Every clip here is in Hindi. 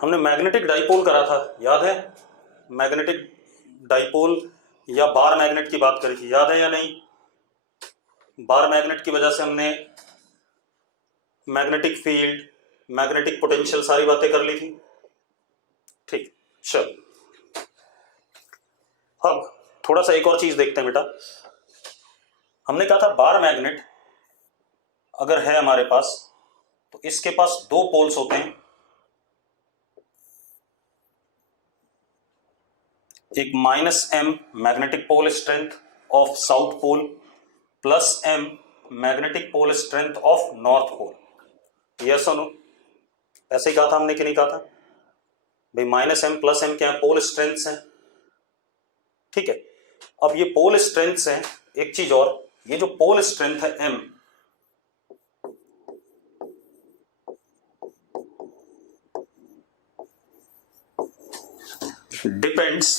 हमने मैग्नेटिक डाइपोल करा था, याद है? मैग्नेटिक डाइपोल या बार मैग्नेट की बात करी थी, याद है या नहीं? बार मैग्नेट की वजह से हमने मैग्नेटिक फील्ड, मैग्नेटिक पोटेंशियल सारी बातें कर ली थी। ठीक, चलो अब थोड़ा सा एक और चीज देखते हैं बेटा। हमने कहा था बार मैग्नेट अगर है हमारे पास तो इसके पास दो पोल्स होते हैं, एक -m magnetic pole strength of south pole plus m magnetic pole strength of north pole. Yes और नो? ऐसे ही कहा था हमने कि नहीं कहा था भाई? -m प्लस m क्या है? पोल स्ट्रेंथ्स हैं। ठीक है, अब ये पोल स्ट्रेंथ्स हैं। एक चीज और, ये जो पोल स्ट्रेंथ है m, depends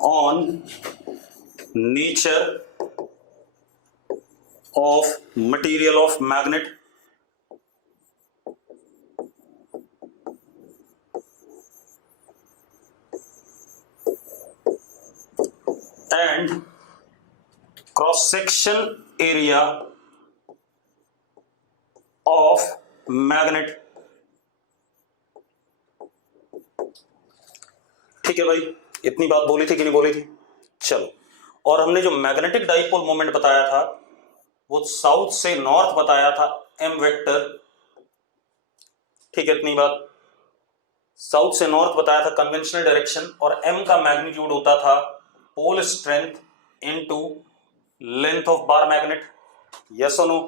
on nature of material of magnet and cross section area of magnet। ठीक है भाई, इतनी बात बोली थी कि नहीं बोली थी? चलो, और हमने जो मैग्नेटिक डाइपोल मोमेंट बताया था वो साउथ से नॉर्थ बताया था m वेक्टर। ठीक है, इतनी बात। साउथ से नॉर्थ बताया था कन्वेंशनल डायरेक्शन, और m का मैग्नीट्यूड होता था pole strength into length of bar magnet. Yes और नो?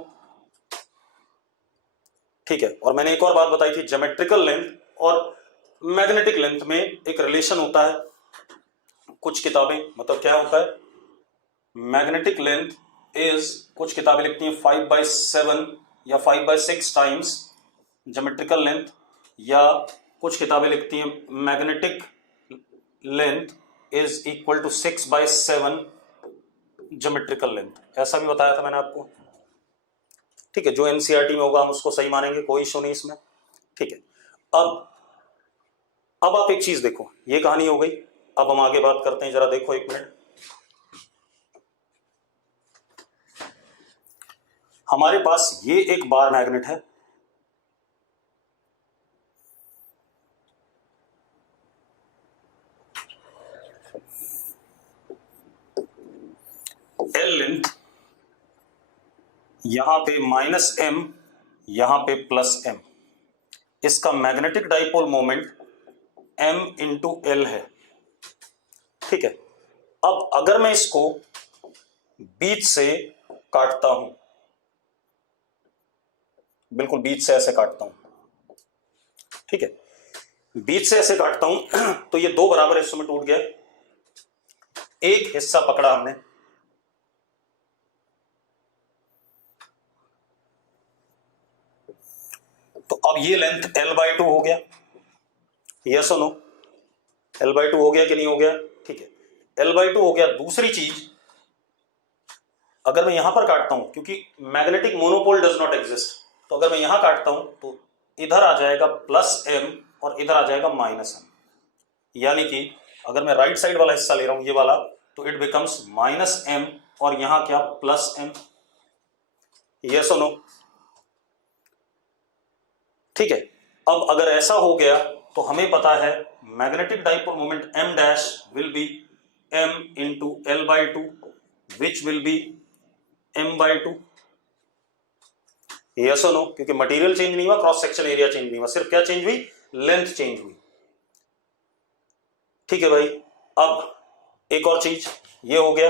ठीक है, और मैंने एक और बात बताई थी, ज्योमेट्रिकल लेंथ और मैग्नेटिक लेंथ में एक रिलेशन होता है। कुछ किताबें, मतलब क्या होता है, मैग्नेटिक लेंथ इज, कुछ किताबें लिखती हैं 5/7 या 5/6 टाइम्स ज्योमेट्रिकल लेंथ, या कुछ किताबें लिखती हैं magnetic length is equal to 6/7 geometrical length. ऐसा भी बताया था मैंने आपको। ठीक है, जो एनसीईआरटी में होगा हम उसको सही मानेंगे, कोई इशू नहीं इसमें। ठीक है, अब आप एक चीज देखो, ये कहानी हो गई। अब हम आगे बात करते हैं, जरा देखो एक मिनट। हमारे पास ये एक बार मैग्नेट है, एल लेंथ, यहां पे -m, यहां पे +m। इसका magnetic dipole moment m into L है। ठीक है, अब अगर मैं इसको बीच से काटता हूं, बिल्कुल बीच से ऐसे काटता हूं, ठीक है, बीच से ऐसे काटता हूं तो ये दो बराबर हिस्सों में टूट गया। एक हिस्सा पकड़ा हमने, तो अब ये लेंथ l/2 हो गया। यस और नो? l/2 हो गया कि नहीं हो गया? ठीक है, l/2 हो गया। दूसरी चीज, अगर मैं यहां पर काटता हूं, क्योंकि magnetic monopole does not exist, तो अगर मैं यहां काटता हूं तो इधर आ जाएगा +m और इधर आ जाएगा -m। यानी कि अगर मैं राइट साइड वाला हिस्सा ले रहा हूं, ये वाला, तो इट बिकम्स -m और यहां क्या, +m। यस और नो? ठीक है, अब अगर ऐसा हो गया तो हमें पता है magnetic dipole moment m dash will be m into l/2 which will be m/2। Yes और नो? क्योंकि मटेरियल चेंज नहीं हुआ, क्रॉस सेक्शन एरिया चेंज नहीं हुआ, सिर्फ क्या चेंज हुई, लेंथ चेंज हुई। ठीक है भाई, अब एक और चीज, ये हो गया।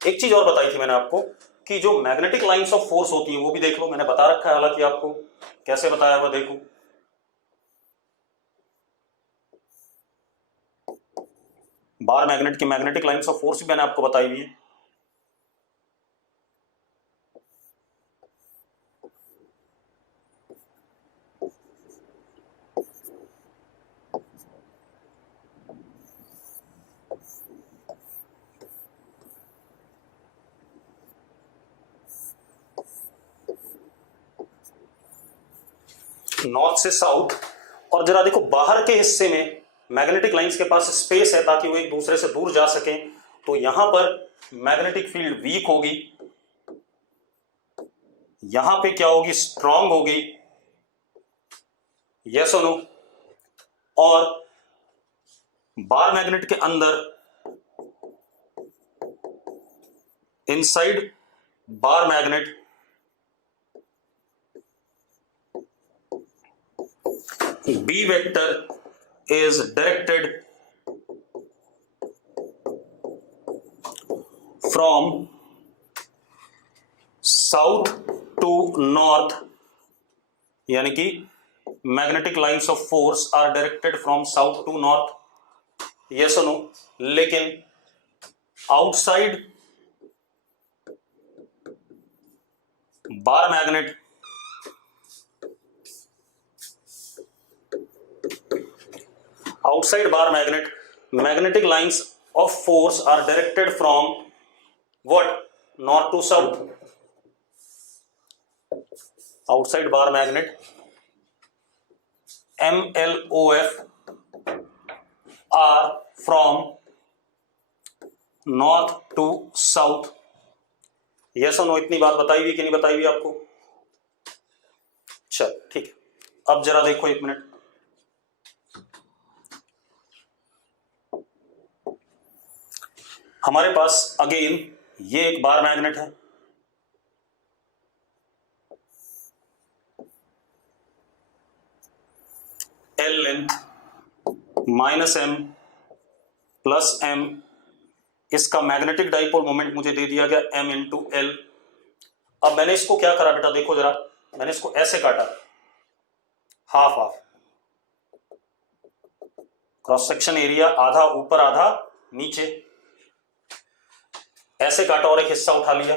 एक चीज और बताई थी मैंने आपको कि जो मैग्नेटिक लाइंस ऑफ फोर्स होती हैं वो भी देख लो, मैंने बता रखा है हालांकि आपको, कैसे बताया हुआ देखो। बार मैग्नेट की मैग्नेटिक लाइंस ऑफ फोर्स भी मैंने आपको बताई हुई है। नॉर्थ से साउथ, और जरा देखो बाहर के हिस्से में मैग्नेटिक लाइंस के पास स्पेस है ताकि वो एक दूसरे से दूर जा सकें, तो यहां पर मैग्नेटिक फील्ड वीक होगी, यहां पे क्या होगी, स्ट्रांग होगी, यस और नो। और बार मैग्नेट के अंदर, inside bar magnet, B vector is directed from south to north, यानी कि magnetic lines of force are directed from south to north, yes और नो। लेकिन outside bar magnet, outside bar magnet, magnetic lines of force are directed from what, north to south. Outside bar magnet, MLOF are from north to south. yes or no, इतनी बात बताई हुई कि नहीं बताई हुई आपको? चल ठीक है, अब जरा देखो एक मिनट, हमारे पास अगेन ये एक बार मैग्नेट है, L length minus M plus M, इसका मैग्नेटिक डाइपोल मोमेंट मुझे दे दिया गया एम इंटू एल। अब मैंने इसको क्या करा बेटा, देखो जरा, मैंने इसको ऐसे काटा, half half, cross section area आधा ऊपर आधा नीचे, ऐसे काटा और एक हिस्सा उठा लिया।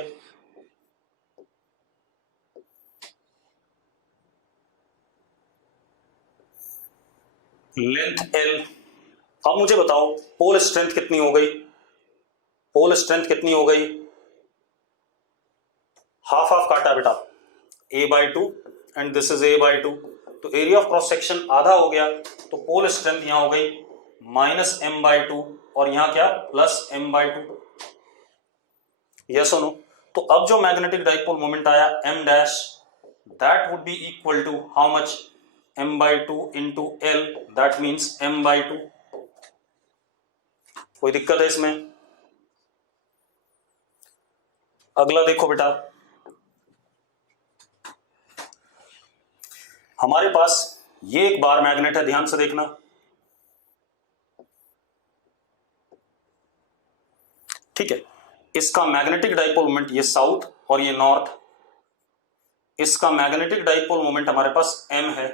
Length L. अब मुझे बताओ पोल स्ट्रेंथ कितनी हो गई, पोल स्ट्रेंथ कितनी हो गई, हाफ हाफ काटा बेटा, a/2 and this is a/2, तो एरिया ऑफ क्रॉस सेक्शन आधा हो गया, तो पोल स्ट्रेंथ यहां हो गई -m/2 और यहां क्या, +m/2, यस और नो। तो अब जो मैग्नेटिक डाइपोल मोमेंट आया m dash, that would be equal to how much, m/2 into l, that means m/2। कोई दिक्कत है इसमें? अगला देखो बेटा, हमारे पास ये एक बार मैग्नेट है, ध्यान से देखना, ठीक है, इसका मैग्नेटिक डाइपोल मोमेंट ये साउथ और ये नॉर्थ, इसका मैग्नेटिक डाइपोल मोमेंट हमारे पास m है,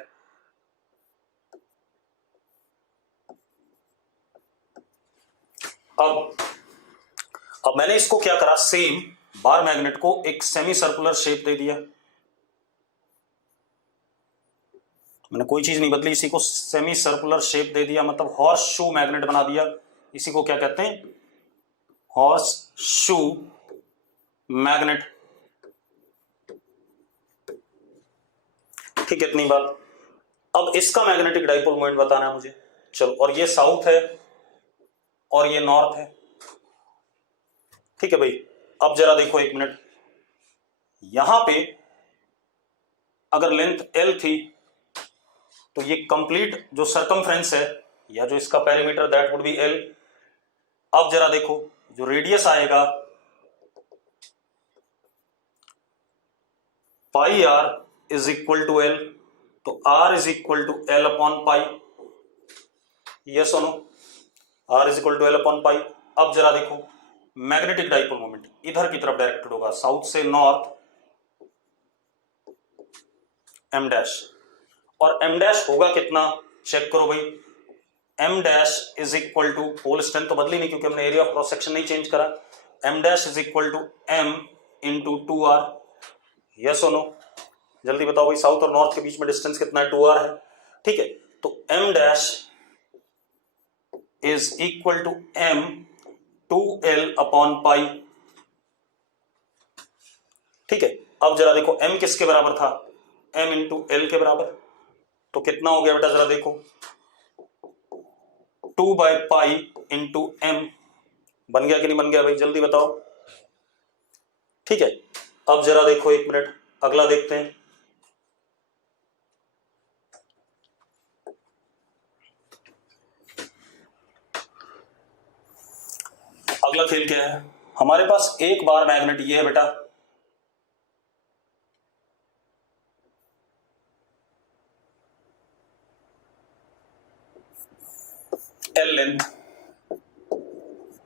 अब मैंने इसको क्या करा, सेम बार मैग्नेट को एक सेमी सर्कुलर शेप दे दिया, मैंने कोई चीज नहीं बदली, इसी को सेमी सर्कुलर शेप दे दिया, मतलब हॉर्स शू मैग्नेट बना दिया, इसी को क्या कहते हैं, हॉर्स शू मैग्नेट, ठीक है, इतनी बात। अब इसका मैग्नेटिक डाइपोल मोमेंट बताना है मुझे, चलो, और ये साउथ है और ये नॉर्थ है, ठीक है भाई। अब जरा देखो एक मिनट, यहां पे अगर लेंथ l थी तो ये कंप्लीट जो सरकमफ्रेंस है या जो इसका perimeter, that would be l। अब जरा देखो जो रेडियस आएगा pi r is equal to l, तो r is equal to l upon pi, yes और no, r is equal to l upon pi. अब जरा देखो मैग्नेटिक डाइपोल मोमेंट इधर की तरफ डायरेक्टेड होगा, साउथ से नॉर्थ, m डैश, और m डैश होगा कितना, चेक करो भाई, m dash is equal to, pole strength तो बदली नहीं क्योंकि हमने एरिया ऑफ क्रॉस सेक्शन नहीं चेंज करा, m dash is equal to m into 2r, yes और नो, जल्दी बताओ भाई, साउथ और नॉर्थ के बीच में डिस्टेंस कितना है, 2r है, ठीक है, तो m dash is equal to m 2l upon pi, ठीक है। अब जरा देखो m किसके बराबर था, m इंटू एल के बराबर, तो कितना हो गया बेटा जरा देखो, 2/पाई इंटू एम। बन गया कि नहीं बन गया भाई, जल्दी बताओ। ठीक है, अब जरा देखो एक मिनट, अगला देखते हैं। अगला खेल क्या है हमारे पास, एक बार मैग्नेट ये है बेटा, L length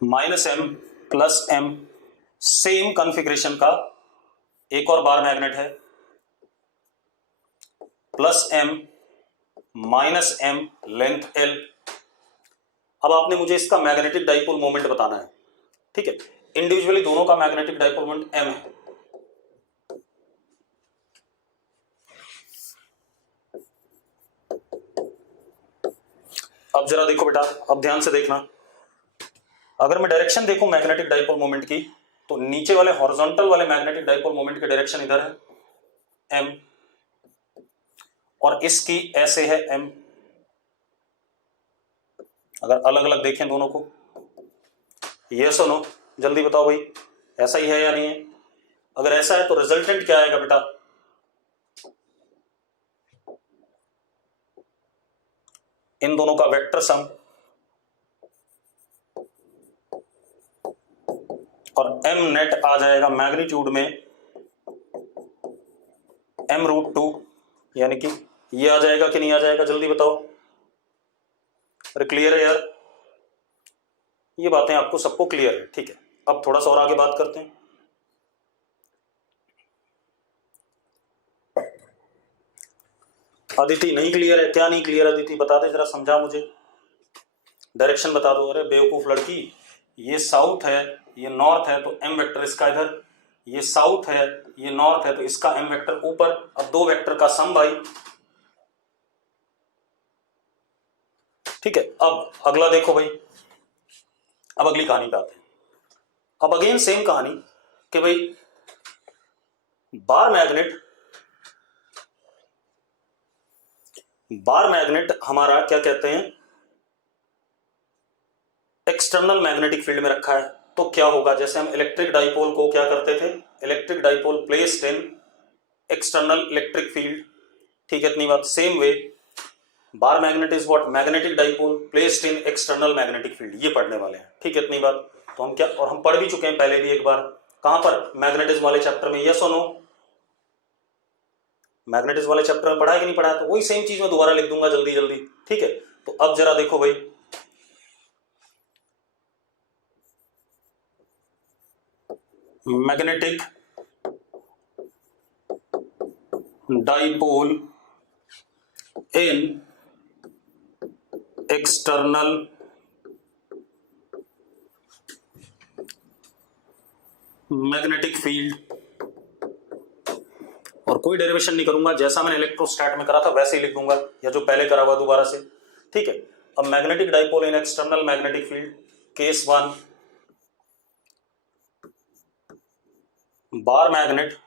minus M plus M, same configuration का एक और बार मैग्नेट है, plus M minus M length L. अब आपने मुझे इसका मैग्नेटिक डाइपोल मोमेंट बताना है। ठीक है, इंडिविजुअली दोनों का मैग्नेटिक डाइपोल मोमेंट एम है। अब जरा देखो बेटा, अब ध्यान से देखना, अगर मैं डायरेक्शन देखूं मैग्नेटिक डाइपोल मोमेंट की, तो नीचे वाले हॉरिजॉन्टल वाले मैग्नेटिक डाइपोल मोमेंट की डायरेक्शन इधर है एम, और इसकी ऐसे है एम। अगर अलग अलग देखें दोनों को, यस और नो, जल्दी बताओ भाई, ऐसा ही है या नहीं है? अगर ऐसा है तो रिजल्टेंट क्या आएगा बेटा, इन दोनों का वेक्टर सम, और एम नेट आ जाएगा मैग्नीट्यूड में m√2, यानी कि ये आ जाएगा कि नहीं आ जाएगा, जल्दी बताओ। अरे क्लियर है यार, ये बातें आपको सबको क्लियर है। ठीक है, अब थोड़ा सा और आगे बात करते हैं। अदिति नहीं क्लियर है, क्या नहीं क्लियर अदिति, बता दे जरा, समझा मुझे, डायरेक्शन बता दो। अरे बेवकूफ लड़की, ये साउथ है ये नॉर्थ है, तो एम वेक्टर इसका इधर, ये साउथ है ये नॉर्थ है, तो इसका एम वेक्टर ऊपर। अब दो वेक्टर का सम भाई। ठीक है, अब अगला देखो भाई, अब अगली कहानी पे आते हैं। अब अगेन सेम कहानी कि भाई बार मैग्नेट हमारा क्या कहते हैं, एक्सटर्नल मैग्नेटिक फील्ड में रखा है। तो क्या होगा, जैसे हम इलेक्ट्रिक डाइपोल को क्या करते थे, electric dipole placed in external electric field. ठीक है, इतनी बात। Same way bar magnet is what, magnetic dipole placed in external magnetic field, ये पढ़ने वाले हैं। ठीक है, इतनी बात। तो हम क्या, और हम पढ़ भी चुके हैं पहले भी एक बार, कहां पर, मैग्नेटिज्म वाले चैप्टर में, यस और नो? मैग्नेटिज्म वाले चैप्टर में पढ़ा है कि नहीं पढ़ा है? तो वही सेम चीज मैं दोबारा लिख दूंगा जल्दी जल्दी। ठीक है, तो अब जरा देखो भाई, मैग्नेटिक डाइपोल इन एक्सटर्नल मैग्नेटिक फील्ड, और कोई डेरिवेशन नहीं करूंगा, जैसा मैंने इलेक्ट्रोस्टैट में करा था वैसे ही लिख दूंगा, या जो पहले करा हुआ दोबारा से। ठीक है, अब magnetic dipole in external magnetic field, case 1, bar magnet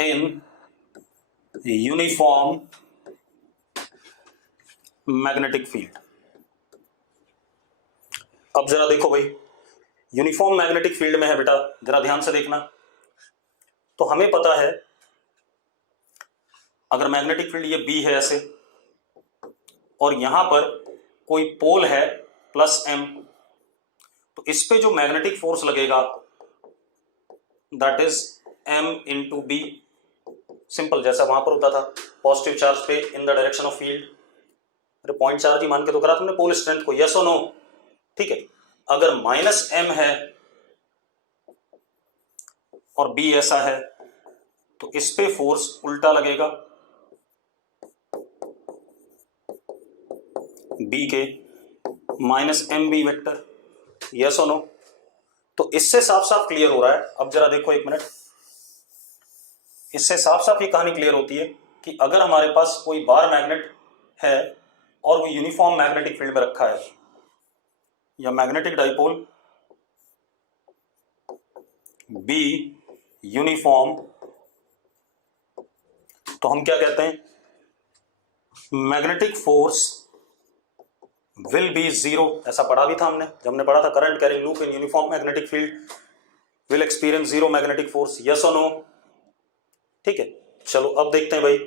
in uniform magnetic field. अब जरा देखो भाई, यूनिफॉर्म मैग्नेटिक फील्ड में है बेटा, जरा ध्यान से देखना। तो हमें पता है, अगर मैग्नेटिक फील्ड ये बी है ऐसे, और यहां पर कोई पोल है प्लस एम, तो इस पे जो मैग्नेटिक फोर्स लगेगा that is M into B. Simple, जैसा वहां पर होता था पॉजिटिव चार्ज पे in the direction of field. अरे पॉइंट चार्ज ही मान के तो करा तुमने पोल स्ट्रेंथ को, यस और नो? ठीक है, अगर माइनस एम है और बी ऐसा है, तो इस पे फोर्स उल्टा लगेगा, बी के minus M B vector, yes और नो? तो इससे साफ साफ क्लियर हो रहा है। अब जरा देखो एक मिनट, इससे साफ साफ ये कहानी क्लियर होती है कि अगर हमारे पास कोई बार मैग्नेट है और वो यूनिफॉर्म मैग्नेटिक फील्ड में रखा है, या मैग्नेटिक डाइपोल बी यूनिफॉर्म तो हम क्या कहते हैं, magnetic force will be zero. ऐसा पढ़ा भी था हमने जब हमने पढ़ा था current carrying loop in uniform magnetic field will experience zero magnetic force, yes और नो। ठीक है, चलो अब देखते हैं भाई,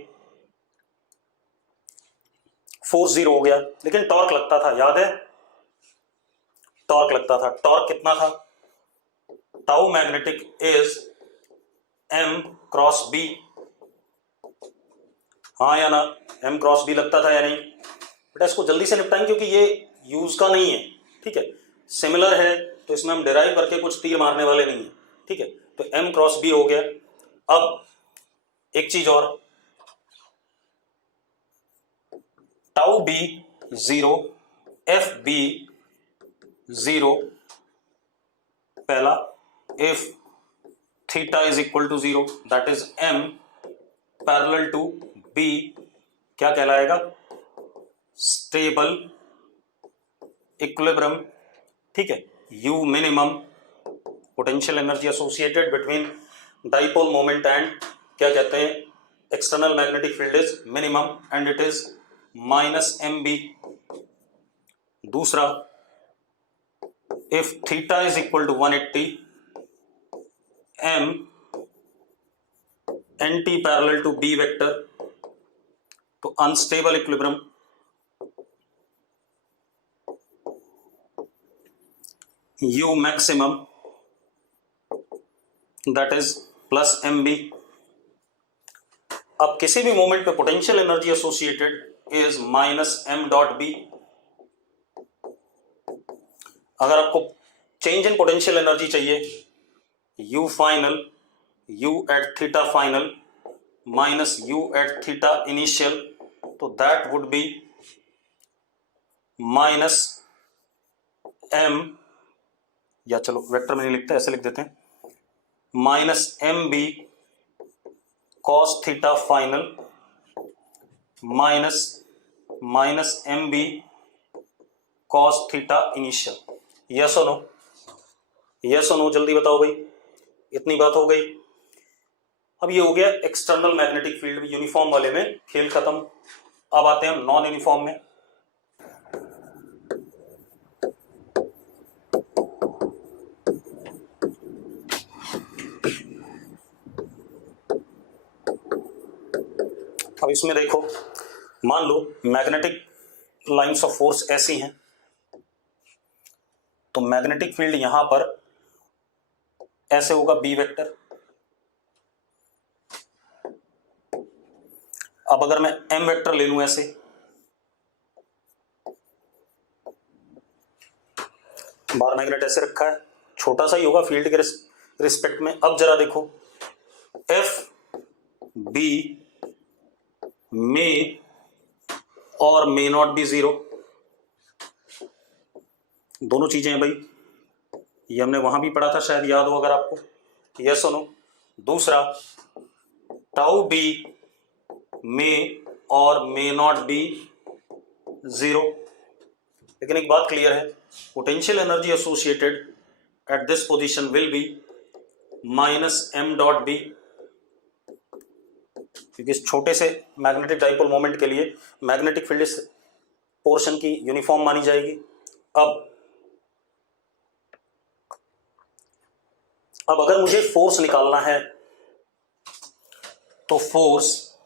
फोर्स जीरो हो गया, लेकिन टॉर्क लगता था, याद है टॉर्क लगता था। टॉर्क कितना था, tau magnetic is M cross B, हाँ या ना, एम क्रॉस बी लगता था या नहीं। बेटा इसको जल्दी से निपटाएंगे क्योंकि ये यूज का नहीं है, ठीक है, सिमिलर है तो इसमें हम डिराइव करके कुछ तीर मारने वाले नहीं है, ठीक है। तो एम क्रॉस बी हो गया। अब एक चीज और, tau B zero, F B zero, पहला if theta is equal to zero that is M parallel to B, क्या कहलाएगा, स्टेबल इक्विलिब्रियम, ठीक है। U minimum, potential energy associated between dipole moment and, क्या कहते हैं, external magnetic field is minimum and it is minus M B. दूसरा, if theta is equal to 180, M anti parallel to B vector, तो unstable equilibrium, U maximum that is plus M B. अब किसी भी मोमेंट पे potential energy associated is minus M dot B. अगर आपको चेंज इन पोटेंशियल एनर्जी चाहिए, U final, U at theta final minus U at theta initial, तो that would be minus M, या चलो वेक्टर में नहीं लिखते ऐसे लिख देते हैं, minus M B cos theta final minus M B cos theta initial. Yes और नो, यस और नो, जल्दी बताओ भाई, इतनी बात हो गई। अब ये हो गया एक्सटर्नल मैग्नेटिक फील्ड, यूनिफॉर्म वाले में खेल खत्म। अब आते हैं हम नॉन यूनिफॉर्म में। अब इसमें देखो, मान लो मैग्नेटिक लाइंस ऑफ फोर्स ऐसी हैं, तो मैग्नेटिक फील्ड यहां पर ऐसे होगा बी वेक्टर। अब अगर मैं एम वेक्टर ले लूं ऐसे, बार मैग्नेट ऐसे रखा है, छोटा सा ही होगा फील्ड के रिस्पेक्ट में। अब जरा देखो, एफ बी मे और मे नॉट बी जीरो, दोनों चीजें हैं भाई, ये हमने वहां भी पढ़ा था, शायद याद हो अगर आपको, यस और नो। दूसरा, टाउ बी मे और मे नॉट बी जीरो, लेकिन एक बात क्लियर है, potential energy associated at this position will be minus M dot B, क्योंकि इस छोटे से मैग्नेटिक डाइपोल मोमेंट के लिए मैग्नेटिक फील्ड इस पोर्शन की यूनिफॉर्म मानी जाएगी। अब अगर मुझे फोर्स निकालना है तो force,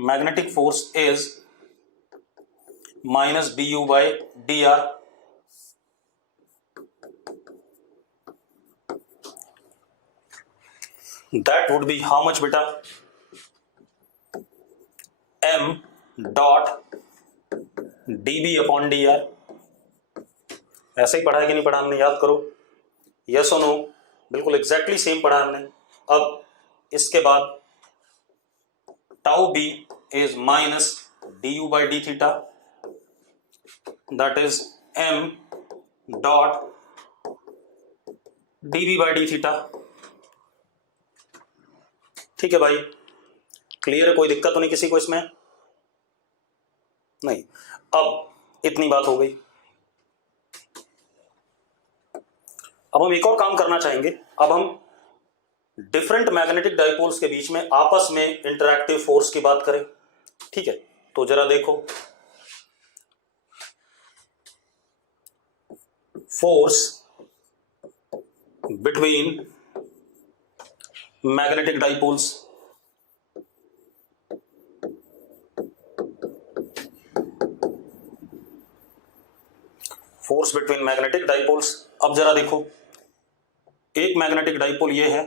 magnetic force is minus B U by D R. That would be how much बेटा, M dot D B upon D R. ऐसे ही पढ़ा है कि नहीं पढ़ा हमने, याद करो, यस और नो, बिल्कुल एग्जैक्टली सेम पढ़ा हमने। अब इसके बाद tau B is minus D U by D theta, that is M dot D B by D theta. ठीक है भाई, क्लियर है, कोई दिक्कत तो नहीं किसी को इसमें? नहीं। अब इतनी बात हो गई, अब हम एक और काम करना चाहेंगे। अब हम डिफरेंट मैग्नेटिक डाइपोल्स के बीच में आपस में इंटरैक्टिव फोर्स की बात करें, ठीक है, तो जरा देखो, force between magnetic dipoles, force between magnetic dipoles. अब जरा देखो, एक मैग्नेटिक डाइपोल ये है,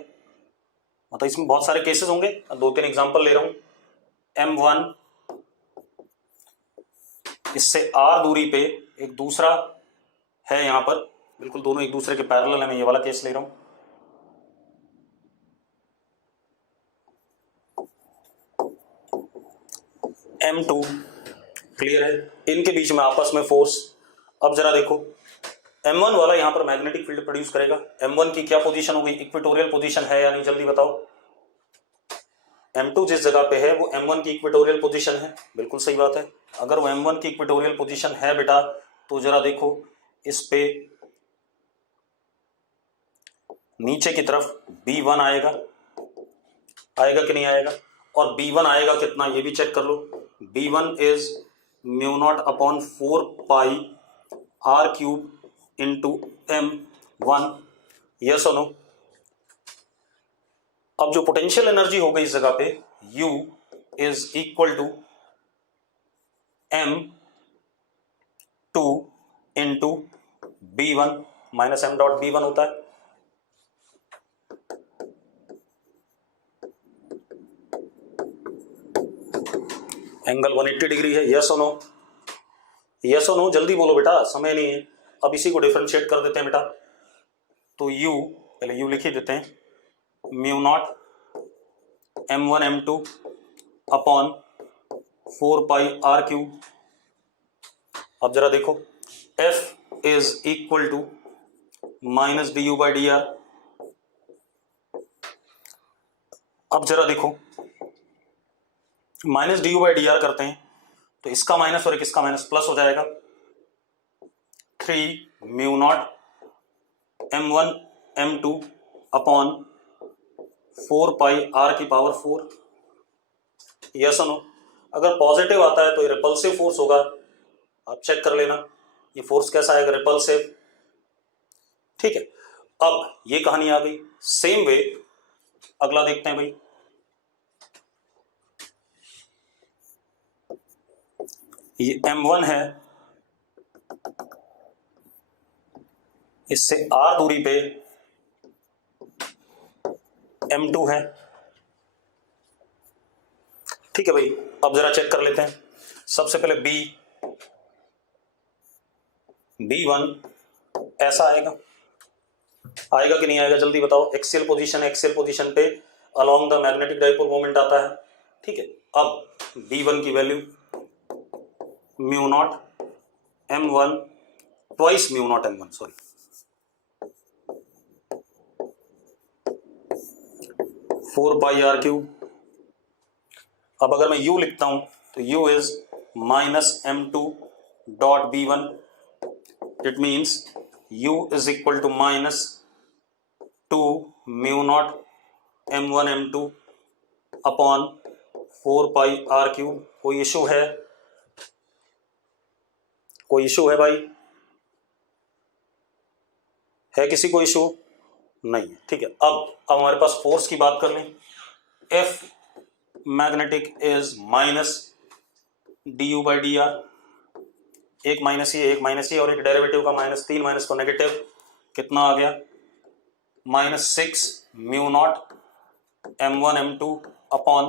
मतलब इसमें बहुत सारे केसेस होंगे, 2-3 एग्जांपल ले रहा हूं। M1, इससे R दूरी पे एक दूसरा है, यहां पर बिल्कुल दोनों एक दूसरे के पैरेलल है, मैं ये वाला केस ले रहा हूं। M2 क्लियर है, इनके बीच में आपस में फोर्स। अब जरा देखो, M1 वाला यहां पर मैग्नेटिक फील्ड प्रोड्यूस करेगा। M1 की क्या पोजीशन हो गई, इक्वेटोरियल पोजीशन है या नहीं, जल्दी बताओ। M2 जिस जगह पे है वो M1 की इक्वेटोरियल पोजीशन है, बिल्कुल सही बात है। अगर वो M1 की इक्वेटोरियल पोजीशन है बेटा, तो जरा देखो इस पे नीचे की तरफ B1 आएगा, आएगा कि नहीं आएगा, और B1 आएगा कितना ये भी चेक कर लो। B1 is μ0/4 r³ into M1, yes और नो। अब जो पोटेंशियल एनर्जी हो गई इस जगह पे, U is equal to M2 into B1 minus M.B1 होता है। एंगल 180 डिग्री है, यस और नो, यस और नो, जल्दी बोलो बेटा, समय नहीं है। अब इसी को डिफरेंशिएट कर देते हैं बेटा, तो U, पहले U लिख ही देते हैं, μ0 M1 M2 अपॉन 4 r³। अब जरा देखो, F is equal to minus du/dr। अब जरा देखो, माइनस du/dr करते हैं तो इसका माइनस और एक इसका माइनस प्लस हो जाएगा। 3 μ0 M1 M2 upon 4 r⁴। Yes और नो। अगर पॉजिटिव आता है तो ये रिपल्सिव फोर्स होगा, आप चेक कर लेना ये फोर्स कैसा आएगा, रिपल्सिव, ठीक है। अब ये कहानी आ गई। सेम वे अगला देखते हैं भाई, ये M1 है, इससे R दूरी पे M2 है, ठीक है भाई। अब जरा चेक कर लेते हैं, सबसे पहले B1 ऐसा आएगा, आएगा कि नहीं आएगा, जल्दी बताओ। एक्सियल पोजीशन है, एक्सियल पोजीशन पे along the magnetic dipole moment आता है, ठीक है। अब B1 की value μ0 M1 twice μ0 M1, sorry, 4 r³। अब अगर मैं U लिखता हूं तो U is minus M2.B1, it means U is equal to minus 2 μ0 M1 M2 upon 4 r³। कोई इशू है, कोई इशू है भाई, है किसी को इशू? नहीं है, ठीक है। अब हमारे पास फोर्स की बात कर लें। F magnetic is minus du/dr, एक माइनस ही एक माइनस ही और एक डेरिवेटिव का माइनस, 3 माइनस तो नेगेटिव, कितना आ गया, -6 μ0 M1 M2 अपॉन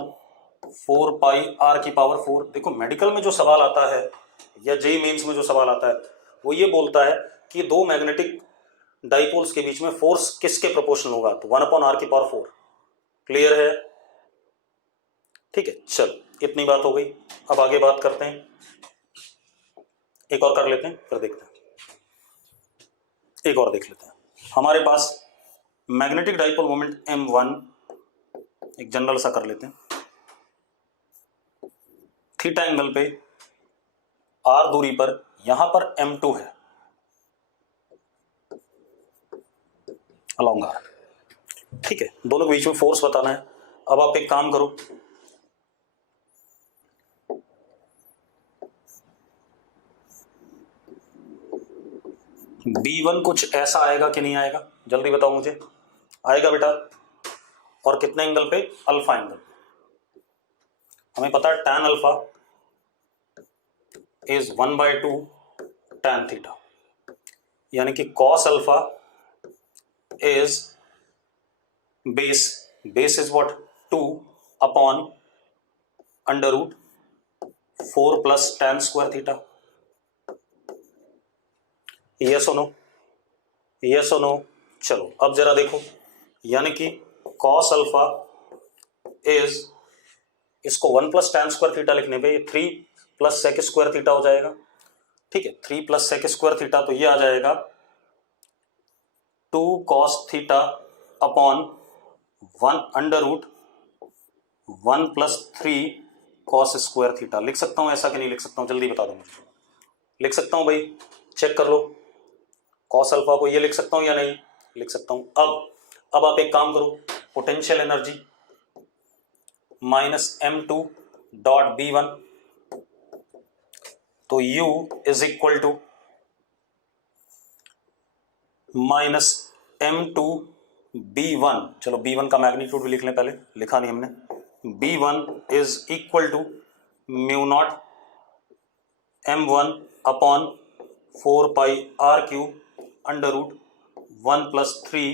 4 r⁴। देखो मेडिकल में जो सवाल आता है या जेईई मेंस में जो सवाल आता है वो ये बोलता है कि दो मैग्नेटिक डाइपोल्स के बीच में फोर्स किसके प्रोपोर्शनल होगा, तो 1/r⁴। क्लियर है, ठीक है। चलो इतनी बात हो गई, अब आगे बात करते हैं, एक और कर लेते हैं फिर देखते हैं, एक और देख लेते हैं। हमारे पास मैग्नेटिक डाइपोल मोमेंट M1 एक जनरल सा कर लेते हैं, थीटा एंगल पे R दूरी पर, यहां पर M2 है अलोंग R, ठीक है, दोनों के बीच में फोर्स बताना है। अब आप एक काम करो, B1 कुछ ऐसा आएगा कि नहीं आएगा, जल्दी बताओ मुझे। आएगा बेटा, और कितने एंगल पे? Alpha angle. हमें पता है tan alpha is 1/2 tan theta, यानी कि cos alpha is base is what 2 upon under root 4 plus tan square theta. Yes और नो, यस और नो। चलो अब जरा देखो, यानी कि cos अल्फा इज, इसको 1 प्लस tan स्क्वायर थीटा लिखने पे 3 प्लस sec स्क्वायर थीटा हो जाएगा। ठीक है, 3 प्लस sec स्क्वायर थीटा, तो ये आ जाएगा 2 cos theta upon 1 under root 1 plus 3 cos square theta. लिख सकता हूं ऐसा कि नहीं लिख सकता हूं, जल्दी बता दो मुझे। लिख सकता हूं भाई, चेक कर लो। cos अल्फा को ये लिख सकता हूं या नहीं लिख सकता हूं। अब आप एक काम करो, potential energy -m2 dot B1, तो U is equal to -m2 B1। चलो B1 का मैग्नीट्यूड भी लिख लें, पहले लिखा नहीं हमने। B1 is equal to mu naught m1 upon 4 pi r³ under root 1 plus 3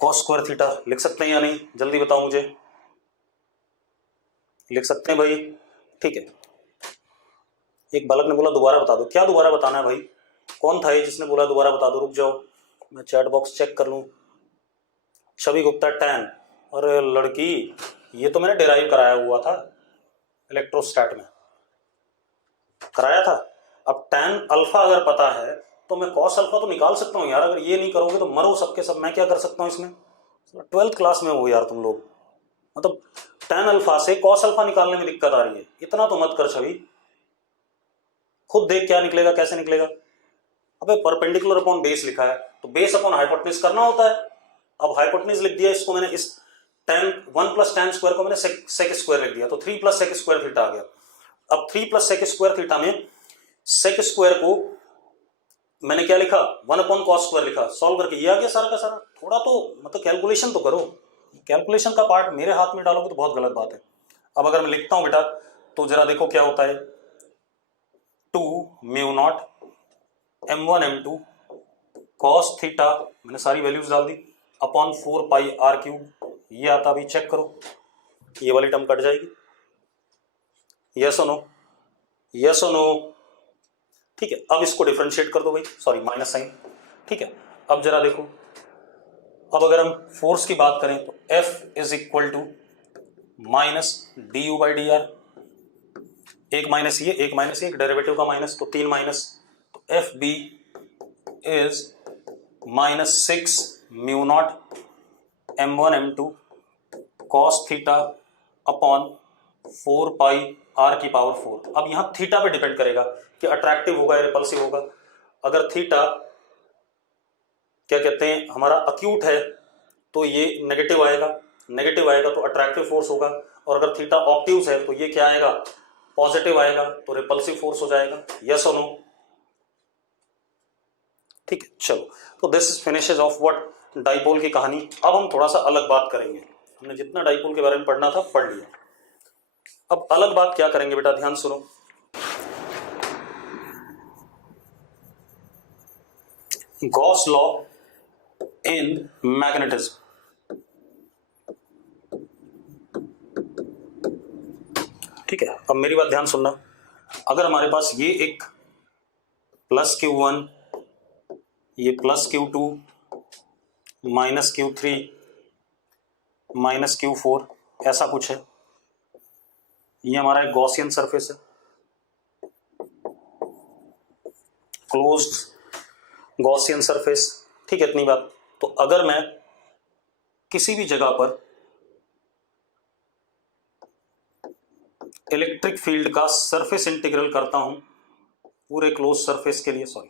cos square theta. लिख सकते हैं या नहीं, जल्दी बताओ मुझे। लिख सकते हैं भाई, ठीक है। एक बालक ने बोला दोबारा बता दो। क्या दोबारा बताना है भाई? कौन था ये जिसने बोला दोबारा बता दो? रुक जाओ, मैं चैट बॉक्स चेक कर लूं। छवि गुप्ता टैन, अरे लड़की, ये तो मैंने डिराइव कराया हुआ था इलेक्ट्रोस्टैट में, कराया था। अब टैन अल्फा अगर पता है तो मैं कॉस अल्फा तो निकाल सकता हूँ यार। अगर ये नहीं करोगे तो मरो सबके सब। मैं क्या कर सकता हूँ इसमें? 12th क्लास में हो यार तुम लोग, मतलब टैन अल्फा से कॉस अल्फा निकालने में दिक्कत आ रही है। इतना तो मत कर छवि, खुद देख क्या निकलेगा, कैसे निकलेगा। अबे परपेंडिकुलर अपॉन बेस लिखा है तो बेस अपॉन हाइपोटेन्यूज करना होता है। अब हाइपोटेन्यूज लिख दिया, इसको मैंने इस tan 1 प्लस tan स्क्वायर को मैंने सेक स्क्वायर लिख दिया, तो 3 प्लस सेक स्क्वायर थीटा आ गया। अब 3 प्लस सेक स्क्वायर थीटा में सेक स्क्वायर को मैंने क्या लिखा? 1 अपॉन कॉस स्क्वायर लिखा। सॉल्व करके ये आ गया सारा का सारा। थोड़ा तो मतलब कैलकुलेशन तो करो। कैलकुलेशन का पार्ट मेरे हाथ में डालोगे तो बहुत गलत बात है। अब अगर मैं लिखता हूं बेटा तो जरा देखो क्या होता है। 2 mu naught m1 m2 cos theta, मैंने सारी वैल्यूज डाल दी, अपॉन 4 पाई r³। ये आता भी चेक करो, ये वाली टर्म कट जाएगी। यस और नो, यस और नो। ठीक है, अब इसको डिफरेंशिएट कर दो भाई, सॉरी माइनस साइन। ठीक है, अब जरा देखो, अब अगर हम फोर्स की बात करें तो F is equal to minus du/dr। एक माइनस ये, एक माइनस ये, एक डेरिवेटिव का माइनस, तो 3 माइनस, तो FB is -6 mu naught m1 m2 cos theta upon 4 pi r⁴। अब यहां थीटा पे डिपेंड करेगा कि अट्रैक्टिव होगा या रिपल्सिव होगा। अगर थीटा क्या कहते हैं हमारा अक्यूट है तो ये नेगेटिव आएगा, नेगेटिव आएगा तो अट्रैक्टिव फोर्स होगा। और अगर थीटा ऑब्ट्यूज है तो ये क्या आएगा? पॉजिटिव आएगा, तो रिपल्सिव फोर्स हो जाएगा। यस और नो? ठीक है, चलो, तो this is finishes of what dipole की कहानी। अब हम थोड़ा सा अलग बात करेंगे। हमने जितना डाइपोल के बारे में पढ़ना था पढ़ लिया। अब अलग बात क्या करेंगे बेटा, ध्यान सुनो। Gauss law in magnetism. ठीक है, अब मेरी बात ध्यान सुनना। अगर हमारे पास ये एक प्लस Q1, ये plus Q2, minus Q3, minus Q4, ऐसा कुछ है, ये हमारा एक गॉसियन सरफेस है, क्लोज्ड गॉसियन सरफेस। ठीक है, इतनी बात। तो अगर मैं किसी भी जगह पर इलेक्ट्रिक फील्ड का सरफेस इंटीग्रल करता हूं पूरे क्लोज सरफेस के लिए, सॉरी,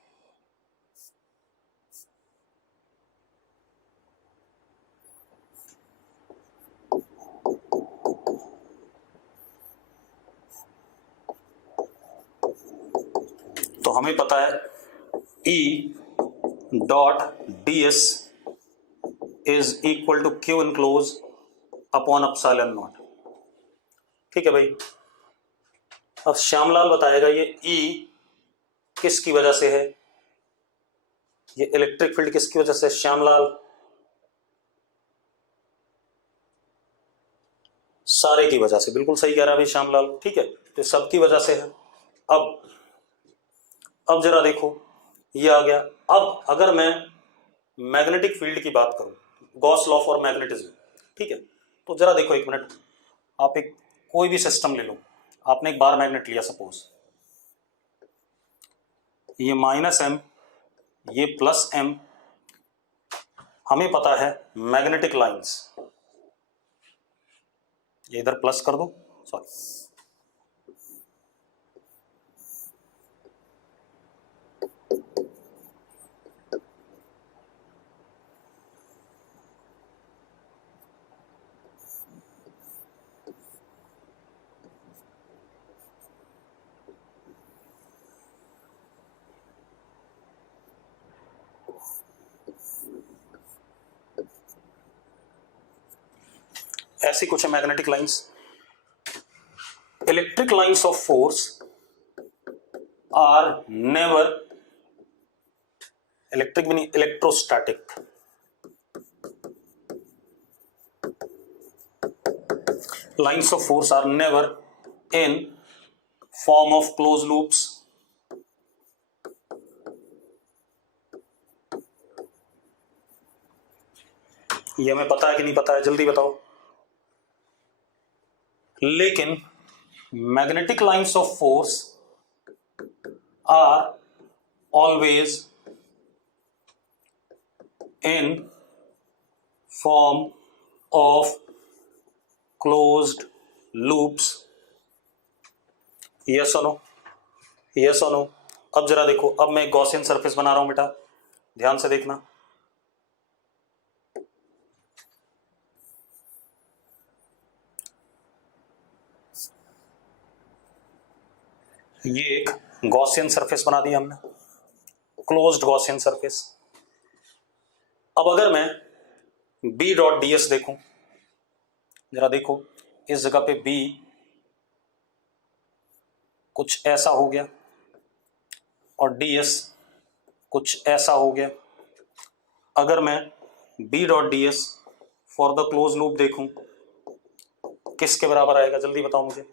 तो हमें पता है E dot D S is equal to Q enclose upon epsilon naught. ठीक है भाई। अब श्यामलाल बताएगा ये E किसकी वजह से है, ये इलेक्ट्रिक फील्ड किसकी वजह से? श्यामलाल सारे की वजह से, बिल्कुल सही कह रहा है भाई श्यामलाल। ठीक है, तो सबकी वजह से है। अब जरा देखो ये आ गया। अब अगर मैं मैग्नेटिक फील्ड की बात करूं, गॉस लॉ फॉर मैग्नेटिज्म, ठीक है, तो जरा देखो एक मिनट, आप एक कोई भी सिस्टम ले लो, आपने एक बार मैग्नेट लिया सपोज, ये -m ये +m, हमें पता है मैग्नेटिक लाइंस, ये इधर प्लस कर दो, सॉरी, ऐसी कुछ है magnetic lines. Electric lines of force are never, electric भी नहीं, electrostatic. Lines of force are never in form of close loops, ये हमें पता है कि नहीं पता है, जल्दी बताओ। लेकिन magnetic lines of force are always in form of closed loops, yes और नो, यस और नो। अब जरा देखो, अब मैं एक गॉसियन सरफेस बना रहा हूं बेटा, ध्यान से देखना। ये एक गॉसियन सरफेस बना दिया हमने, क्लोज्ड गॉसियन सरफेस। अब अगर मैं B डॉट ds देखूं, जरा देखो, इस जगह पे B कुछ ऐसा हो गया और ds कुछ ऐसा हो गया। अगर मैं B dot ds for the close loop देखूं, किसके बराबर आएगा, जल्दी बताओ मुझे,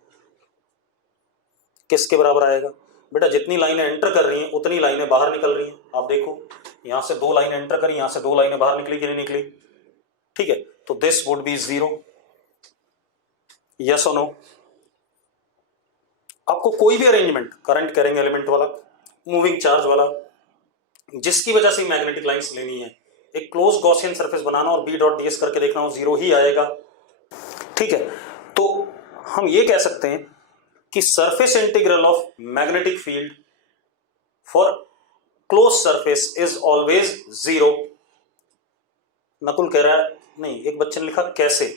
किसके बराबर आएगा? बेटा जितनी लाइनें एंटर कर रही हैं उतनी लाइनें बाहर निकल रही हैं। आप देखो, यहां से 2 लाइनें एंटर करी, यहां से 2 लाइनें बाहर निकली कि नहीं निकली? ठीक है, तो दिस वुड बी 0, यस और नो। आपको कोई भी अरेंजमेंट, करंट कैरिंग एलिमेंट वाला, मूविंग चार्ज वाला, जिसकी वजह से मैग्नेटिक लाइंस लेनी है, एक क्लोज गॉसियन सरफेस बनाना और B डॉट ds करके देखना, 0 ही आएगा। ठीक है, तो हम ये कह सकते हैं कि surface integral of magnetic field for close surface is always 0। Nakul कह रहा है, नहीं, एक बच्चे ने लिखा कैसे,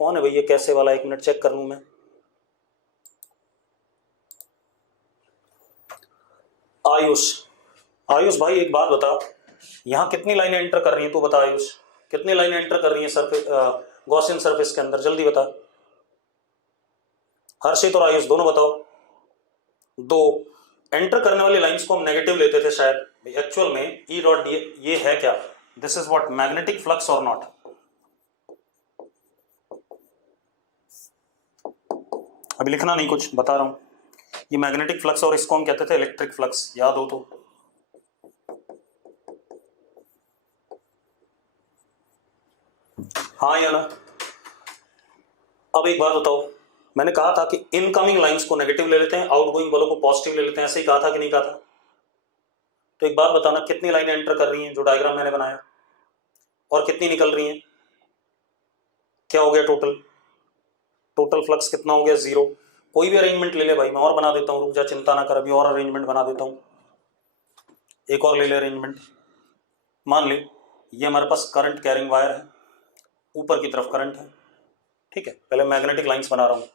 कौन है भैया कैसे वाला, एक मिनट चेक कर लूं मैं। आयुष, आयुष भाई एक बात बता, यहां कितनी लाइनें एंटर कर रही हैं, तू बता आयुष, कितनी लाइनें एंटर कर रही हैं सरफेस, गॉसियन सरफेस के अंदर, जल्दी बता। हर्षित और आयुष दोनों बताओ। 2 एंटर करने वाली लाइंस को हम नेगेटिव लेते थे शायद, एक्चुअल में E डॉट डी ये है क्या, this is what magnetic flux और नॉट। अभी लिखना नहीं, कुछ बता रहा हूं, ये मैग्नेटिक फ्लक्स और इसको हम कहते थे इलेक्ट्रिक फ्लक्स, याद हो तो। हाँ या ना? अब एक बात बताओ, मैंने कहा था कि इनकमिंग लाइंस को नेगेटिव ले लेते हैं, आउटगोइंग वालों को पॉजिटिव ले लेते हैं, ऐसे ही कहा था कि नहीं कहा था? तो एक बात बताना, कितनी लाइनें एंटर कर रही हैं जो डायग्राम मैंने बनाया, और कितनी निकल रही हैं, क्या हो गया टोटल, टोटल फ्लक्स कितना हो गया, 0। कोई भी अरेंजमेंट ले ले भाई, मैं और बना देता हूं, रुक जा, चिंता ना कर, अभी और अरेंजमेंट बना देता हूं, एक और ले ले अरेंजमेंट। मान ले ये हमारे पास करंट कैरिंग वायर है, ऊपर की तरफ करंट है, ठीक है, पहले मैग्नेटिक लाइंस बना रहा हूं।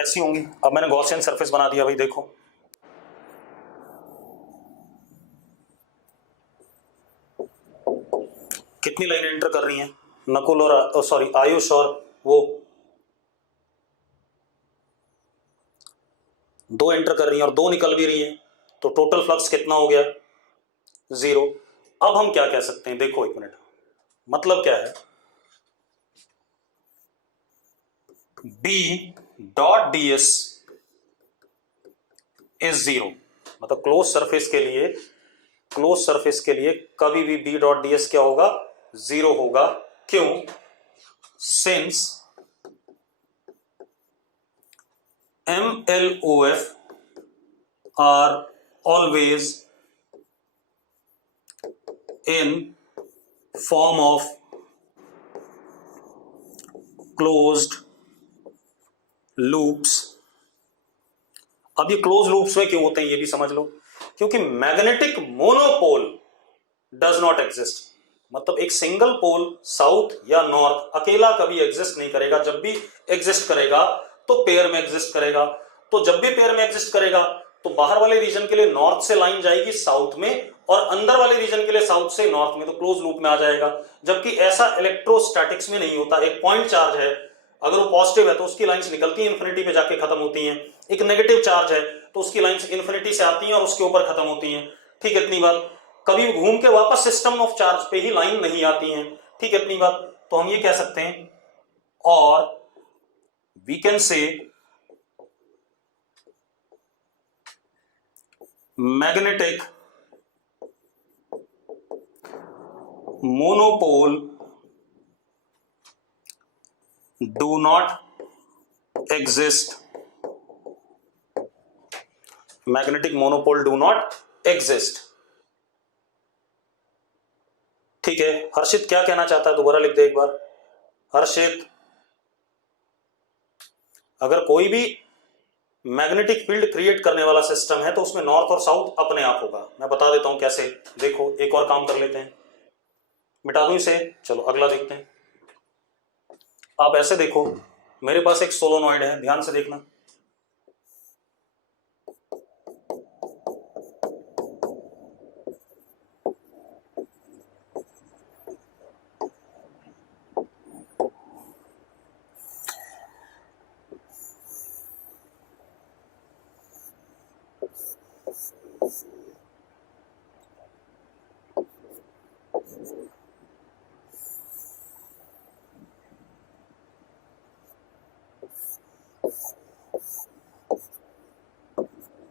ऐसी होंगी। अब मैंने गॉसियन सरफेस बना दिया भाई, देखो कितनी लाइन एंटर कर रही हैं, नकुल और सॉरी आयुष और वो दो एंटर कर रही हैं और दो निकल भी रही हैं, तो टोटल फ्लक्स कितना हो गया, 0। अब हम क्या कह सकते हैं, देखो एक मिनट, मतलब क्या है, B डॉट ds इज 0, मतलब क्लोज सरफेस के लिए कभी भी B डॉट ds क्या होगा, 0 होगा। क्यों, since MLOF are always in form of closed loops। अब ये क्लोज लूप्स में क्यों होते हैं ये भी समझ लो, क्योंकि magnetic monopole does not exist, मतलब एक सिंगल पोल साउथ या नॉर्थ अकेला कभी एग्जिस्ट नहीं करेगा, जब भी एग्जिस्ट करेगा तो पेयर में एग्जिस्ट करेगा। तो जब भी पेयर में एग्जिस्ट करेगा तो बाहर वाले रीजन के लिए नॉर्थ से लाइन जाएगी साउथ में और अंदर वाले रीजन के लिए साउथ से नॉर्थ में, तो क्लोज लूप में आ जाएगा। जबकि ऐसा इलेक्ट्रोस्टैटिक्स में नहीं होता, एक पॉइंट चार्ज है, अगर वो पॉजिटिव है तो उसकी लाइंस निकलती हैं इंफिनिटी पे जाके खत्म होती हैं, एक नेगेटिव चार्ज है तो उसकी लाइंस इंफिनिटी से आती हैं और उसके ऊपर खत्म होती हैं। ठीक है, इतनी बात। कभी घूम के वापस सिस्टम ऑफ चार्ज पे ही लाइन नहीं आती हैं। ठीक है, इतनी बात। तो हम ये कह सकते हैं, और we can say magnetic monopole do not exist, magnetic monopole do not exist. ठीक है, हर्षित क्या कहना चाहता है, दोबारा लिख दे एक बार। हर्षित, अगर कोई भी मैग्नेटिक फील्ड क्रिएट करने वाला सिस्टम है तो उसमें नॉर्थ और साउथ अपने आप होगा। मैं बता देता हूं कैसे, देखो एक और काम कर लेते हैं, मिटा दूं इसे, चलो अगला देखते हैं। आप ऐसे देखो, मेरे पास एक सोलोनॉइड है, ध्यान से देखना,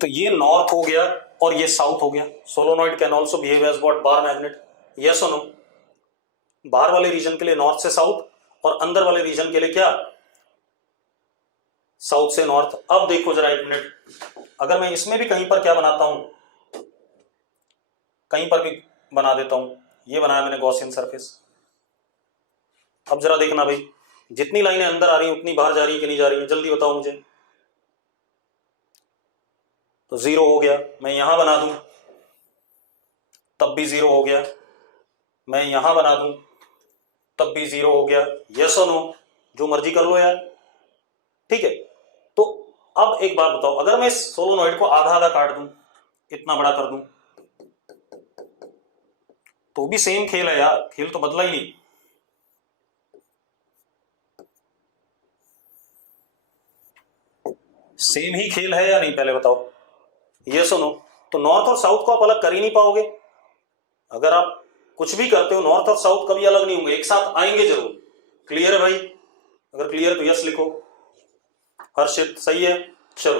तो ये नॉर्थ हो गया और ये साउथ हो गया। Solenoid can also behave as what, bar magnet, yes और नो। बाहर वाले रीजन के लिए नॉर्थ से साउथ और अंदर वाले रीजन के लिए क्या, साउथ से नॉर्थ। अब देखो जरा एक मिनट, अगर मैं इसमें भी कहीं पर क्या बनाता हूं, कहीं पर भी बना देता हूं, ये बनाया मैंने गॉसियन सरफेस। अब जरा देखना भाई, जितनी लाइनें अंदर आ रही हैं उतनी बाहर जा रही है कि नहीं जा रही है, जल्दी बताओ मुझे। तो 0 हो गया, मैं यहां बना दूं तब भी 0 हो गया, मैं यहां बना दूं तब भी 0 हो गया, यस और नो, जो मर्जी कर लो यार। ठीक है, तो अब एक बात बताओ, अगर मैं इस सोलोनॉइड को आधा आधा काट दूं, इतना बड़ा कर दूं, तो भी सेम खेल है यार, खेल तो बदला ही नहीं। सेम ही खेल है या नहीं, पहले बताओ, यस और नो। तो नॉर्थ और साउथ को आप अलग कर ही नहीं पाओगे। अगर आप कुछ भी करते हो, नॉर्थ और साउथ कभी अलग नहीं होंगे, एक साथ आएंगे जरूर। क्लियर है भाई? अगर क्लियर है तो यस लिखो। हर्षित सही है, चलो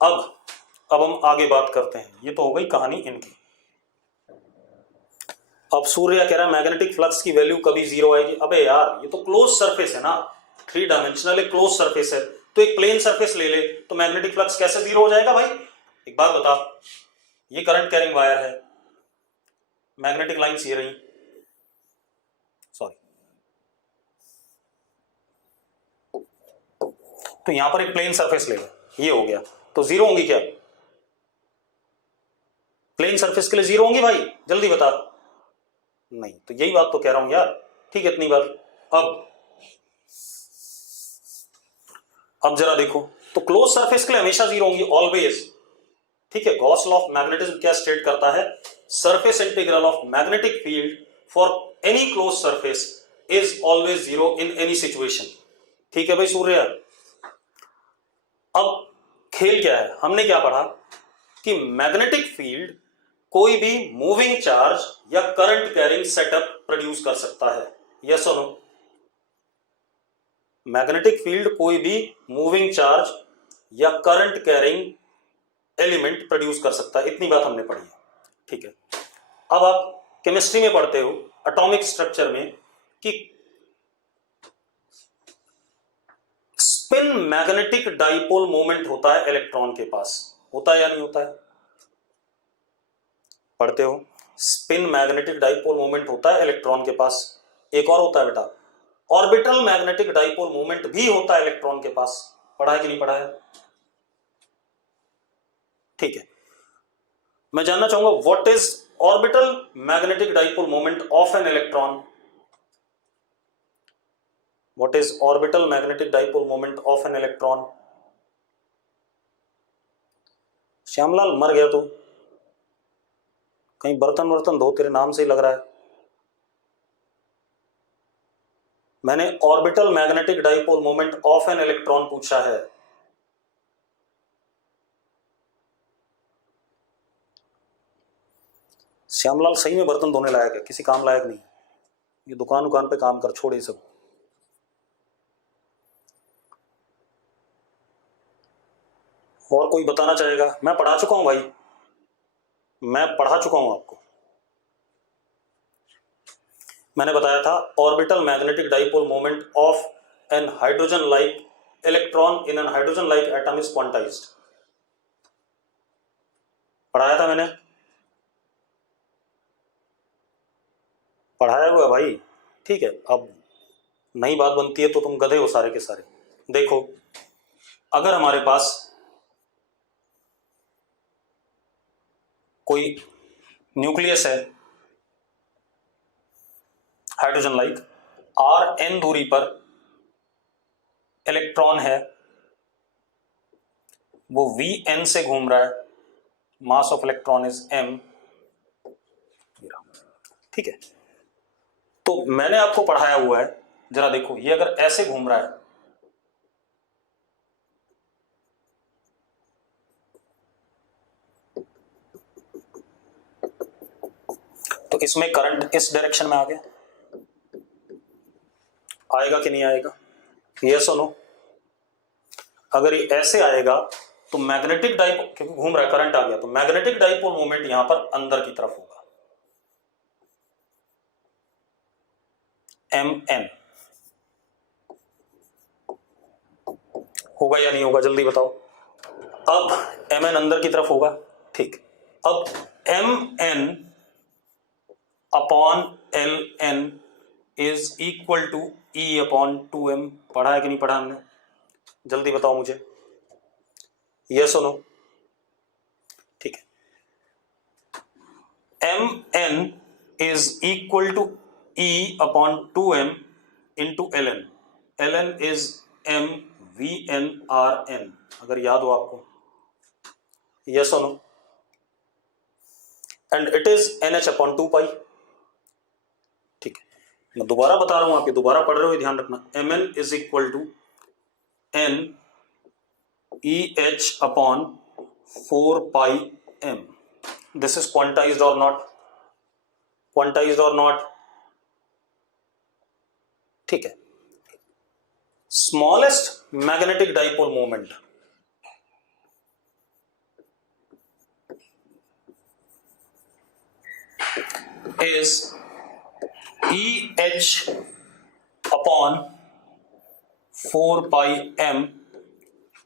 अब हम आगे बात करते हैं। ये तो हो गई कहानी इनकी। अब सूर्य कह रहा है मैग्नेटिक फ्लक्स की वैल्यू कभी 0 आएगी। अबे यार, ये तो क्लोज सरफेस है ना, 3 डायमेंशनल एक क्लोज सरफेस है, तो एक प्लेन सरफेस ले ले तो मैग्नेटिक फ्लक्स कैसे 0 हो जाएगा भाई? एक बात बता, ये करंट कैरिंग वायर है, मैग्नेटिक लाइंस ये रही, सॉरी, तो यहां पर एक प्लेन सरफेस ले लो, ये हो गया, तो 0 होंगी क्या? प्लेन सरफेस के लिए 0 होंगी भाई, जल्दी बता। नहीं, तो यही बात तो कह रहा हूं यार। ठीक है, इतनी बार। अब जरा देखो, तो क्लोज सरफेस के लिए हमेशा जीरो होंगी, ऑलवेज। ठीक है, गॉस लॉ ऑफ मैग्नेटिज्म क्या स्टेट करता है? Surface integral of magnetic field for any close surface is always zero in any situation. ठीक है भाई सूर्य। अब खेल क्या है, हमने क्या पढ़ा कि मैग्नेटिक फील्ड कोई भी मूविंग चार्ज या करंट कैरिंग सेटअप प्रोड्यूस कर सकता है, यस और नो? मैग्नेटिक फील्ड कोई भी मूविंग चार्ज या करंट कैरिंग एलिमेंट प्रोड्यूस कर सकता है, इतनी बात हमने पढ़ी है। ठीक है, अब आप केमिस्ट्री में पढ़ते हो एटॉमिक स्ट्रक्चर में कि स्पिन मैग्नेटिक डाइपोल मोमेंट होता है इलेक्ट्रॉन के पास, होता है या नहीं होता है? पढ़ते हो, स्पिन मैग्नेटिक डाइपोल मोमेंट होता है इलेक्ट्रॉन के पास। एक और होता है बेटा, ऑर्बिटल मैग्नेटिक डाइपोल मोमेंट भी होता है इलेक्ट्रॉन के पास। पढ़ा है कि नहीं पढ़ा है? ठीक है, मैं जानना चाहूंगा what is orbital magnetic dipole moment of an electron? What is orbital magnetic dipole moment of an electron? Shyamlal मर गया तू, कहीं बर्तन वर्तन धो, तेरे नाम से ही लग रहा है। मैंने orbital magnetic dipole moment of an electron पूछा है। श्यामलाल सही में बर्तन धोने लायक है, किसी काम लायक नहीं। ये दुकान पे काम कर, छोड़े सब। और कोई बताना चाहेगा? मैं पढ़ा चुका हूं भाई, मैं पढ़ा चुका हूं आपको। मैंने बताया था orbital magnetic dipole moment of an hydrogen like electron in an hydrogen like atom is quantised. पढ़ाया था मैंने, पढ़ाया हुआ है भाई। ठीक है, अब नई बात बनती है तो तुम गधे हो सारे के सारे। देखो, अगर हमारे पास कोई न्यूक्लियस है हाइड्रोजन लाइक, आर एन दूरी पर इलेक्ट्रॉन है, वो वी एन से घूम रहा है, mass of electron is M. ठीक है, तो मैंने आपको पढ़ाया हुआ है, जरा देखो, ये अगर ऐसे घूम रहा है तो इसमें करंट इस डायरेक्शन में आ गया, आएगा कि नहीं आएगा? यस और नो? अगर ये ऐसे आएगा तो मैग्नेटिक डाइपोल, क्योंकि घूम रहा है, करंट आ गया, तो मैग्नेटिक डाइपोल मोमेंट यहां पर अंदर की तरफ होगा, एम एन। होगा या नहीं होगा, जल्दी बताओ। अब एम एन अंदर की तरफ होगा। ठीक, अब M N upon L N is equal to E upon 2m। पढ़ा है कि नहीं पढ़ा हमने? जल्दी बताओ मुझे, यस और नो? ठीक है, M N is equal to E upon 2m into L N. L N is M V N R N, अगर याद हो आपको, यस और no? And it is N H upon 2 pi. ठीक है, मैं दोबारा बता रहा हूं, आप ये दोबारा पढ़ रहे हो, ध्यान रखना। M N is equal to N E H upon 4 pi M. This is quantised और नॉट? क्वांटाइज्ड और नॉट? ठीक है, smallest magnetic dipole moment is EH upon 4 pi m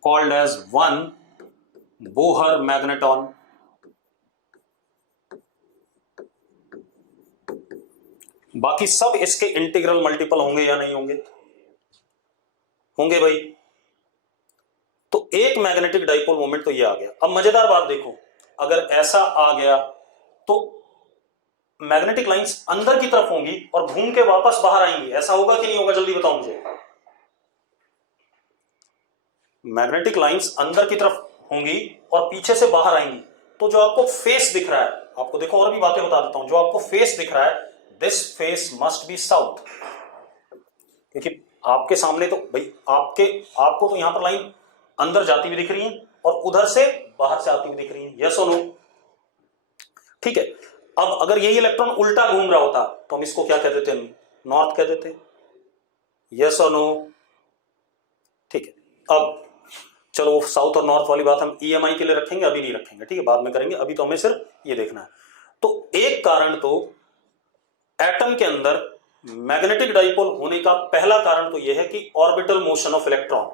called as 1 Bohr magneton। बाकी सब इसके इंटीग्रल मल्टीपल होंगे या नहीं होंगे? होंगे भाई। तो एक मैग्नेटिक डाइपोल मोमेंट तो ये आ गया। अब मजेदार बात देखो, अगर ऐसा आ गया तो मैग्नेटिक लाइंस अंदर की तरफ होंगी और घूम के वापस बाहर आएंगी, ऐसा होगा कि नहीं होगा? जल्दी बताओ मुझे। मैग्नेटिक लाइंस अंदर की तरफ होंगी और पीछे से बाहर आएंगी, तो जो आपको फेस दिख रहा है, आपको देखो और भी बातें बता देता हूं, जो आपको फेस दिख रहा है, this face must be south, क्योंकि आपके सामने तो भाई आपको तो यहां पर लाइन अंदर जाती हुई दिख रही है और उधर से बाहर से आती हुई दिख रही है, यस और नो? ठीक है। अब अगर यही इलेक्ट्रॉन उल्टा घूम रहा होता तो हम इसको क्या कह देते, नॉर्थ कह देते, यस और नो? ठीक है। अब चलो साउथ और नॉर्थ वाली बात हम ईएमआई के लिए रखेंगे, अभी नहीं रखेंगे, ठीक है, बाद में करेंगे, अभी तो हमें सिर्फ ये देखना है। तो एक कारण तो एटम के अंदर मैग्नेटिक डाइपोल होने का पहला कारण तो यह है कि orbital motion of electron,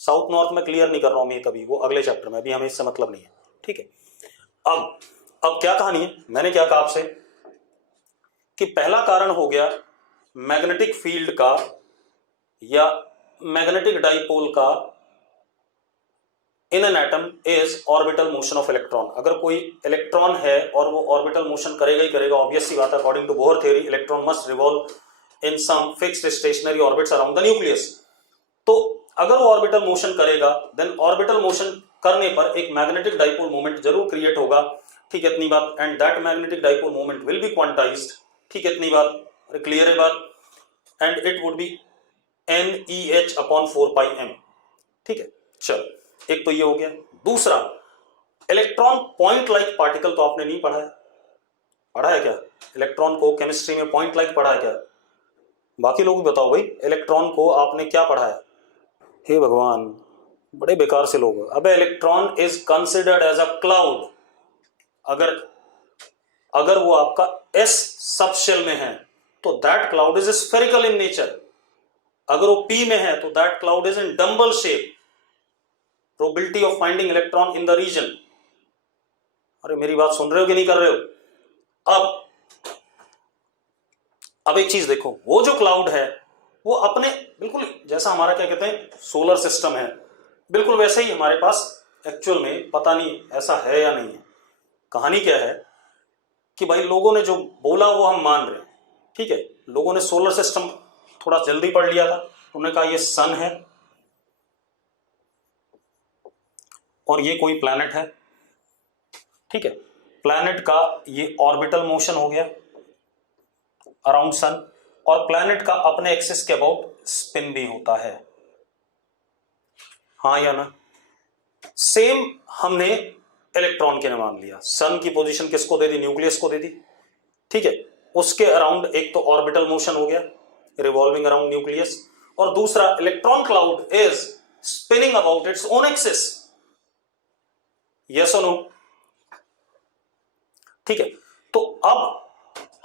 south north में क्लियर नहीं कर रहा हूं मैं कभी, वो अगले चैप्टर में, अभी हमें इससे मतलब नहीं है, ठीक है। अब क्या कहानी है, मैंने क्या कहा आपसे कि पहला कारण हो गया मैग्नेटिक फील्ड का या मैग्नेटिक डाइपोल का इन an atom is orbital motion of electron. अगर कोई इलेक्ट्रॉन है और वो ऑर्बिटल मोशन करेगा ही करेगा, ऑब्वियस सी बात है, according to Bohr theory electron must revolve in some fixed stationary orbits around the nucleus. तो अगर वो ऑर्बिटल मोशन करेगा, देन ऑर्बिटल मोशन करने पर एक मैग्नेटिक डाइपोल मोमेंट जरूर क्रिएट होगा, ठीक है, इतनी बात, and that magnetic dipole moment will be quantised, ठीक है, इतनी बात, क्लियर है बात, and it would be NEH upon 4πm, ठीक है। चलो एक तो ये हो गया। दूसरा, इलेक्ट्रॉन पॉइंट लाइक पार्टिकल तो आपने नहीं पढ़ा है, पढ़ा है क्या इलेक्ट्रॉन को केमिस्ट्री में? पॉइंट लाइक पढ़ा है क्या? बाकी लोग बताओ भाई, इलेक्ट्रॉन को आपने क्या पढ़ा है? हे भगवान, बड़े बेकार से लोग। अबे electron is considered as a cloud, अगर वो आपका S सबशेल में है तो that cloud is spherical in nature, अगर वो P में है तो that cloud is in dumbbell shape, probability of finding electron in the region. अरे मेरी बात सुन रहे हो कि नहीं कर रहे हो? अब एक चीज देखो, वो जो क्लाउड है वो अपने बिल्कुल जैसा हमारा क्या कहते हैं सोलर सिस्टम है, बिल्कुल वैसे ही हमारे पास एक्चुअल में, पता नहीं ऐसा है या नहीं है। कहानी क्या है कि भाई लोगों ने जो बोला वो हम मान रहे हैं, ठीक है, लोगों ने सोलर सिस्टम थोड़ा जल्दी पढ़ लिया था, उन्होंने कहा ये सन है और ये कोई प्लैनेट है, ठीक है, प्लैनेट का ये ऑर्बिटल मोशन हो गया अराउंड सन, और प्लैनेट का अपने एक्सिस के अबाउट स्पिन भी होता है, हाँ या ना? सेम हमने इलेक्ट्रॉन के लिए मान लिया, सन की पोजीशन किसको दे दी? न्यूक्लियस को दे दी, ठीक है, उसके अराउंड एक तो ऑर्बिटल मोशन हो गया रिवॉल्विंग अराउंड न्यूक्लियस, और दूसरा electron cloud is spinning about its own axis, yes और नो? ठीक है, तो अब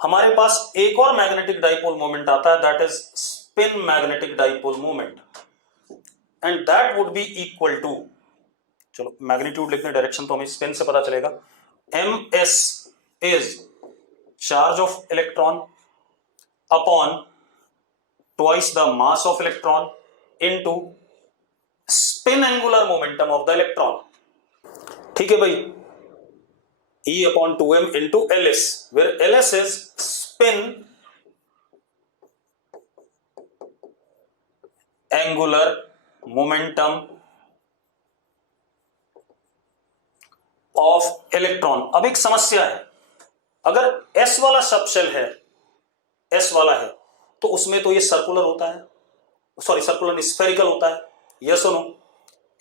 हमारे पास एक और मैग्नेटिक डाइपोल मोमेंट आता है, that is spin magnetic dipole moment, and that would be equal to, चलो मैग्नीट्यूड लिखने डायरेक्शन तो हमें स्पिन से पता चलेगा, ms is charge of electron upon twice the mass of electron into spin angular momentum of the electron, ठीक है भाई, E upon 2m into Ls, where Ls is spin angular momentum of electron। अब एक समस्या है, अगर S वाला सबशेल है, S वाला है, तो उसमें तो ये सर्कुलर होता है, सॉरी सर्कुलर नहीं, स्फेरिकल होता है, यस और नो?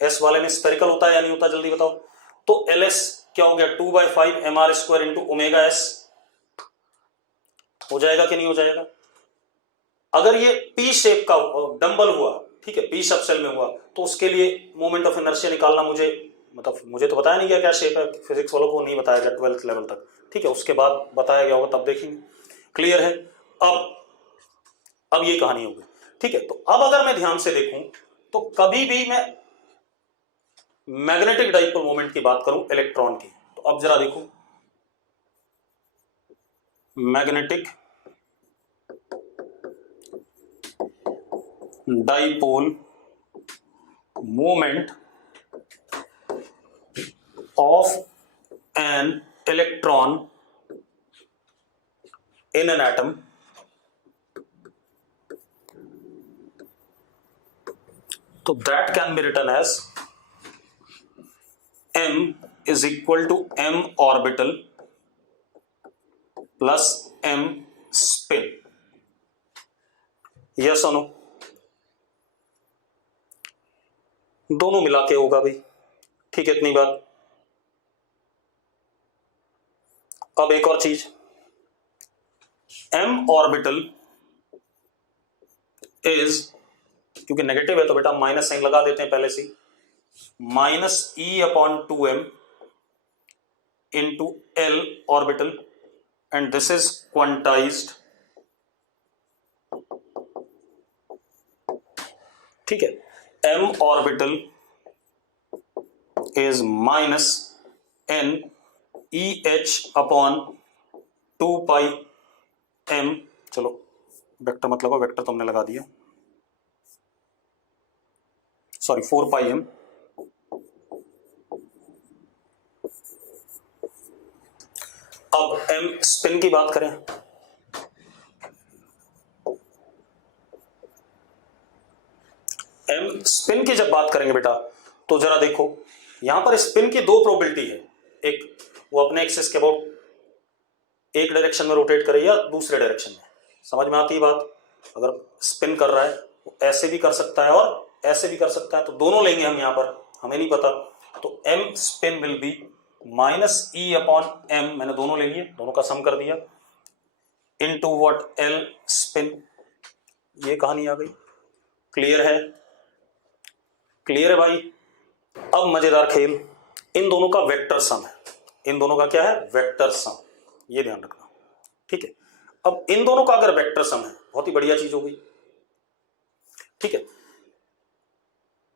S वाले में स्फेरिकल होता है या नहीं होता, जल्दी बताओ। तो Ls क्या हो गया? 2/5 mr² इंटू ओमेगा एस, हो जाएगा कि नहीं हो जाएगा? अगर ये P शेप का डंबल हुआ, ठीक है, P सबसेल में हुआ, तो उसके लिए मोमेंट ऑफ इनर्शिया निकालना मुझे तो बताया नहीं गया क्या शेप है, फिजिक्स वालों को नहीं बताया गया 12th लेवल तक, ठीक है, उसके बाद बताया गया होगा तब देखेंगे, क्लियर है? अब ये कहानी होगी, ठीक है। तो अब अगर मैं ध्यान से देखूं तो कभी भी मैं मैग्नेटिक डाइपोल मोमेंट की बात करूं इलेक्ट्रॉन की, तो अब जरा देखो, magnetic dipole moment of an electron in an atom तो that can be written as m is equal to m orbital plus m spin. Yes और नो? दोनों मिला के होगा भाई, ठीक है, इतनी बात। अब एक और चीज, m ऑर्बिटल इज, क्योंकि नेगेटिव है तो बेटा माइनस साइन लगा देते हैं पहले से, minus e upon 2m into l orbital, and this is quantized, ठीक है। m orbital is minus n e h upon 2 pi m, चलो वेक्टर मत लगाओ, वेक्टर तुमने लगा दिया, सॉरी 4 पाई m। अब m स्पिन की बात करें, m स्पिन की जब बात करेंगे बेटा तो जरा देखो, यहां पर स्पिन की दो प्रोबेबिलिटी है, एक वो अपने एक्सिस के अबाउट एक डायरेक्शन में रोटेट करे या दूसरे डायरेक्शन में, समझ में आती है बात? अगर स्पिन कर रहा है वो ऐसे भी कर सकता है और ऐसे भी कर सकता है, तो दोनों लेंगे हम यहां पर, हमें नहीं पता, तो m spin will be minus e upon m, मैंने दोनों ले लिए, दोनों का सम कर दिया, इनटू व्हाट l स्पिन। ये कहानी आ गई, क्लियर है? क्लियर है भाई? अब मजेदार खेल, इन दोनों का वेक्टर सम है, इन दोनों का क्या है? वेक्टर सम, ये ध्यान रखना, ठीक है। अब इन दोनों का अगर वेक्टर सम है, बहुत ही बढ़िया चीज हो गई, ठीक है।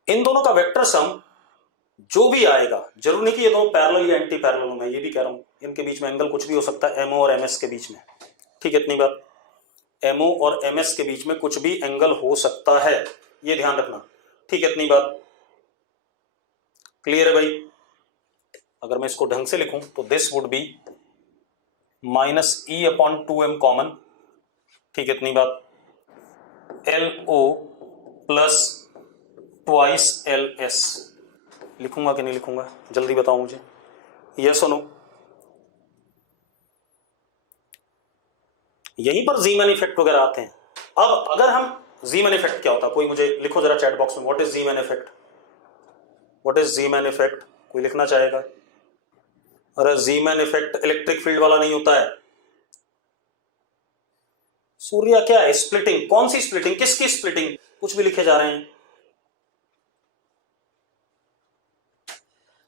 इन दोनों का वेक्टर सम जो भी आएगा, जरूर नहीं कि ये दोनों पैरेलल या एंटी पैरेलल हो, मैं ये भी कह रहा हूं, इनके बीच में एंगल कुछ भी हो सकता है, MO और MS के बीच में, ठीक है, इतनी बात। MO और MS के बीच में कुछ भी एंगल हो सकता है, ये ध्यान रखना, ठीक है, इतनी बात। क्लियर है भाई? अगर मैं इसको ढंग से लिखूं तो this would be minus e upon 2m common, ठीक है, इतनी बात, LO प्लस ट्वाइस LS। लिखूंगा कि नहीं लिखूंगा, जल्दी बताओ मुझे, यस और नो? यहीं पर जी मैन इफेक्ट वगैरह आते हैं। अब अगर हम, जी मैन इफेक्ट क्या होता है, कोई मुझे लिखो जरा चैट बॉक्स में, what is Zeeman effect? What is Zeeman effect? कोई लिखना चाहेगा? अरे Zeeman effect electric field वाला नहीं होता है, सूर्य क्या है? स्प्लिटिंग। कौन सी स्प्लिटिंग? किसकी स्प्लिटिंग? कुछ भी लिखे जा रहे हैं,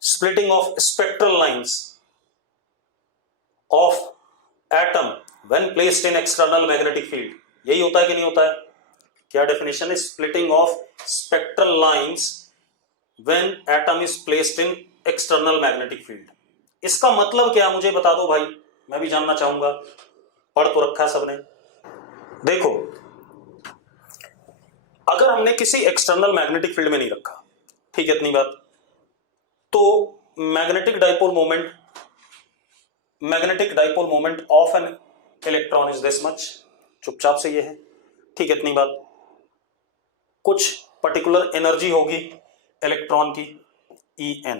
splitting of spectral lines of atom when placed in external magnetic field, यही होता है कि नहीं होता है? क्या डेफिनेशन है? Splitting of spectral lines when atom is placed in external magnetic field. इसका मतलब क्या, मुझे बता दो भाई, मैं भी जानना चाहूंगा, पढ़ तो रखा है सबने। देखो, अगर हमने किसी एक्सटर्नल मैग्नेटिक फील्ड में नहीं रखा, ठीक है, इतनी बात, तो magnetic dipole moment of an electron is this much, चुपचाप से ये है, ठीक है, इतनी बात। कुछ पर्टिकुलर एनर्जी होगी इलेक्ट्रॉन की, En।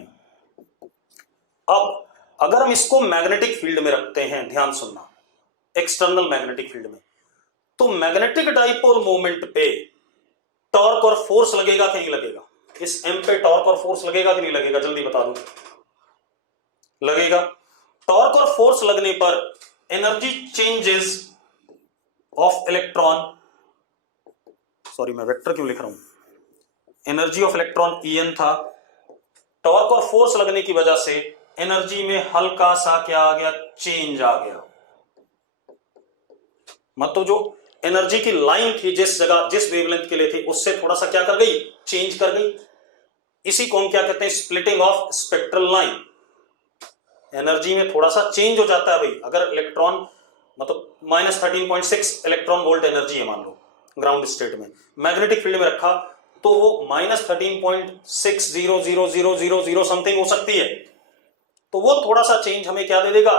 अब अगर हम इसको मैग्नेटिक फील्ड में रखते हैं, ध्यान सुनना, एक्सटर्नल मैग्नेटिक फील्ड में, तो मैग्नेटिक डाइपोल मोमेंट पे टॉर्क और फोर्स लगेगा कि नहीं लगेगा? इस M पे टॉर्क और फोर्स लगेगा कि नहीं लगेगा? जल्दी बता दो, लगेगा। टॉर्क और फोर्स लगने पर energy changes of electron, sorry मैं वेक्टर क्यों लिख रहा हूं, एनर्जी ऑफ इलेक्ट्रॉन En था, टॉर्क और फोर्स लगने की वजह से एनर्जी में हल्का सा क्या आ गया? चेंज आ गया। मतलब जो एनर्जी की लाइन थी, जिस जगह जिस वेवलेंथ के लिए थी, उससे थोड़ा सा क्या कर गई? चेंज कर गई। इसी को हम क्या कहते हैं? Splitting of spectral line. Energy में थोड़ा सा चेंज हो जाता है भाई। अगर इलेक्ट्रॉन, मतलब -13.6 इलेक्ट्रॉन वोल्ट एनर्जी है मान लो ग्राउंड स्टेट में, मैग्नेटिक फील्ड में रखा तो वो -13.600000 समथिंग हो सकती है, तो वो थोड़ा सा चेंज हमें क्या दे देगा?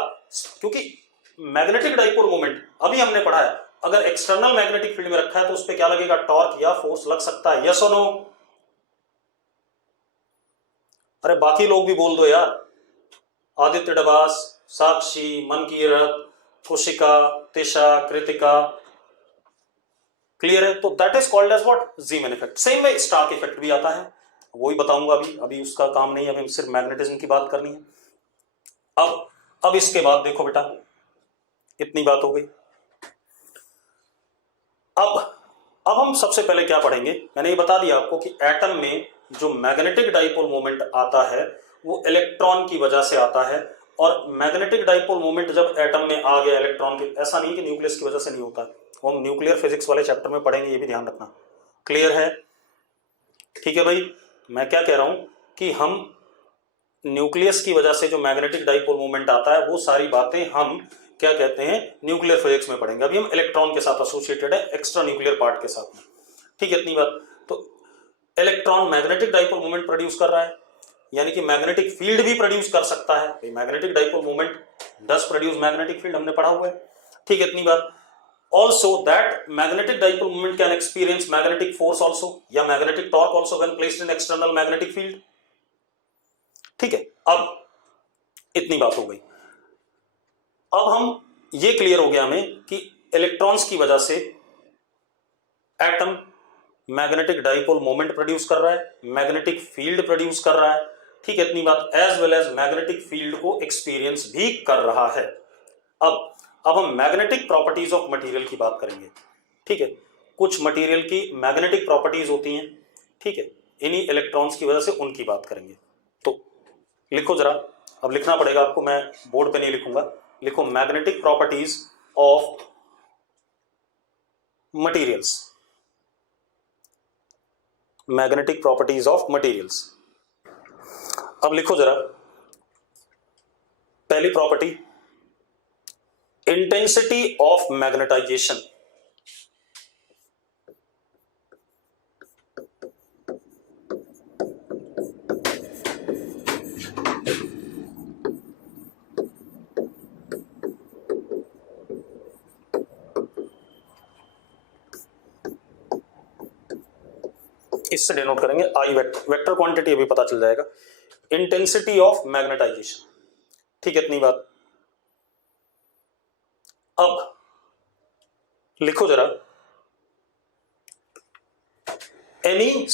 क्योंकि मैग्नेटिक डाइपोल मोमेंट अभी हमने पढ़ा है, अगर एक्सटर्नल मैग्नेटिक फील्ड में रखा है तो उस पर क्या लगेगा? टॉर्क या फोर्स लग सकता है, यस और नो? अरे बाकी लोग भी बोल दो यार, आदित्य डबास, साक्षी, मनकीरत, कुशिका, तिशा, कृतिका। क्लियर है? तो that is called as what? Zeeman effect. Same में स्टार्क इफेक्ट भी आता है, वही बताऊंगा अभी, अभी उसका काम नहीं है, अभी सिर्फ मैग्नेटिज्म की बात करनी है। अब इसके बाद देखो बेटा, इतनी बात हो गई। अब हम सबसे पहले क्या पढ़ेंगे, मैंने ये बता दिया आपको कि एटम में जो मैग्नेटिक डाइपोल मोमेंट आता है वो इलेक्ट्रॉन की वजह से आता है, और मैग्नेटिक डाइपोल मोमेंट जब एटम में आ गया इलेक्ट्रॉन के, ऐसा नहीं कि न्यूक्लियस की वजह से नहीं होता, वो हम न्यूक्लियर फिजिक्स वाले चैप्टर में पढ़ेंगे, ये भी ध्यान रखना। क्लियर है? ठीक है भाई, मैं क्या कह रहा हूं कि हम न्यूक्लियस की वजह से जो मैग्नेटिक डाइपोल मोमेंट आता है वो सारी बातें हम क्या कहते हैं, न्यूक्लियर फिजिक्स में पढ़ेंगे। अभी हम इलेक्ट्रॉन के साथ एसोसिएटेड है, एक्स्ट्रा न्यूक्लियर पार्ट के साथ में। ठीक है, इतनी बात। तो electron magnetic dipole moment produce कर रहा है, यानी कि मैग्नेटिक फील्ड भी प्रोड्यूस कर सकता है। मैग्नेटिक डाइपोल मोमेंट डस प्रोड्यूस मैग्नेटिक फील्ड, हमने पढ़ा हुआ है। ठीक है, इतनी बात। Also that magnetic dipole moment can experience magnetic force also या magnetic torque also when placed in external magnetic field। ठीक है, अब इतनी बात हो गई। अब हम ये क्लियर हो गया हमें कि इलेक्ट्रॉन्स की वजह से atom magnetic dipole moment produce कर रहा है, मैग्नेटिक फील्ड प्रोड्यूस कर रहा है। ठीक है, इतनी बात। As well as magnetic field को एक्सपीरियंस भी कर रहा है। अब हम मैग्नेटिक प्रॉपर्टीज ऑफ मटेरियल की बात करेंगे। ठीक है, कुछ मटेरियल की मैग्नेटिक प्रॉपर्टीज होती हैं। ठीक है, इन्हीं इलेक्ट्रॉन्स की वजह से उनकी बात करेंगे। तो लिखो जरा, अब लिखना पड़ेगा आपको, मैं बोर्ड पे नहीं लिखूंगा, लिखो magnetic properties of materials, magnetic properties of materials. अब लिखो जरा, पहली प्रॉपर्टी, इंटेंसिटी ऑफ मैग्नेटाइजेशन। इससे डिनोट करेंगे आई वेक्टर क्वांटिटी, अभी पता चल जाएगा। Intensity of magnetization. ठीक है, इतनी बात। अब लिखो जरा, any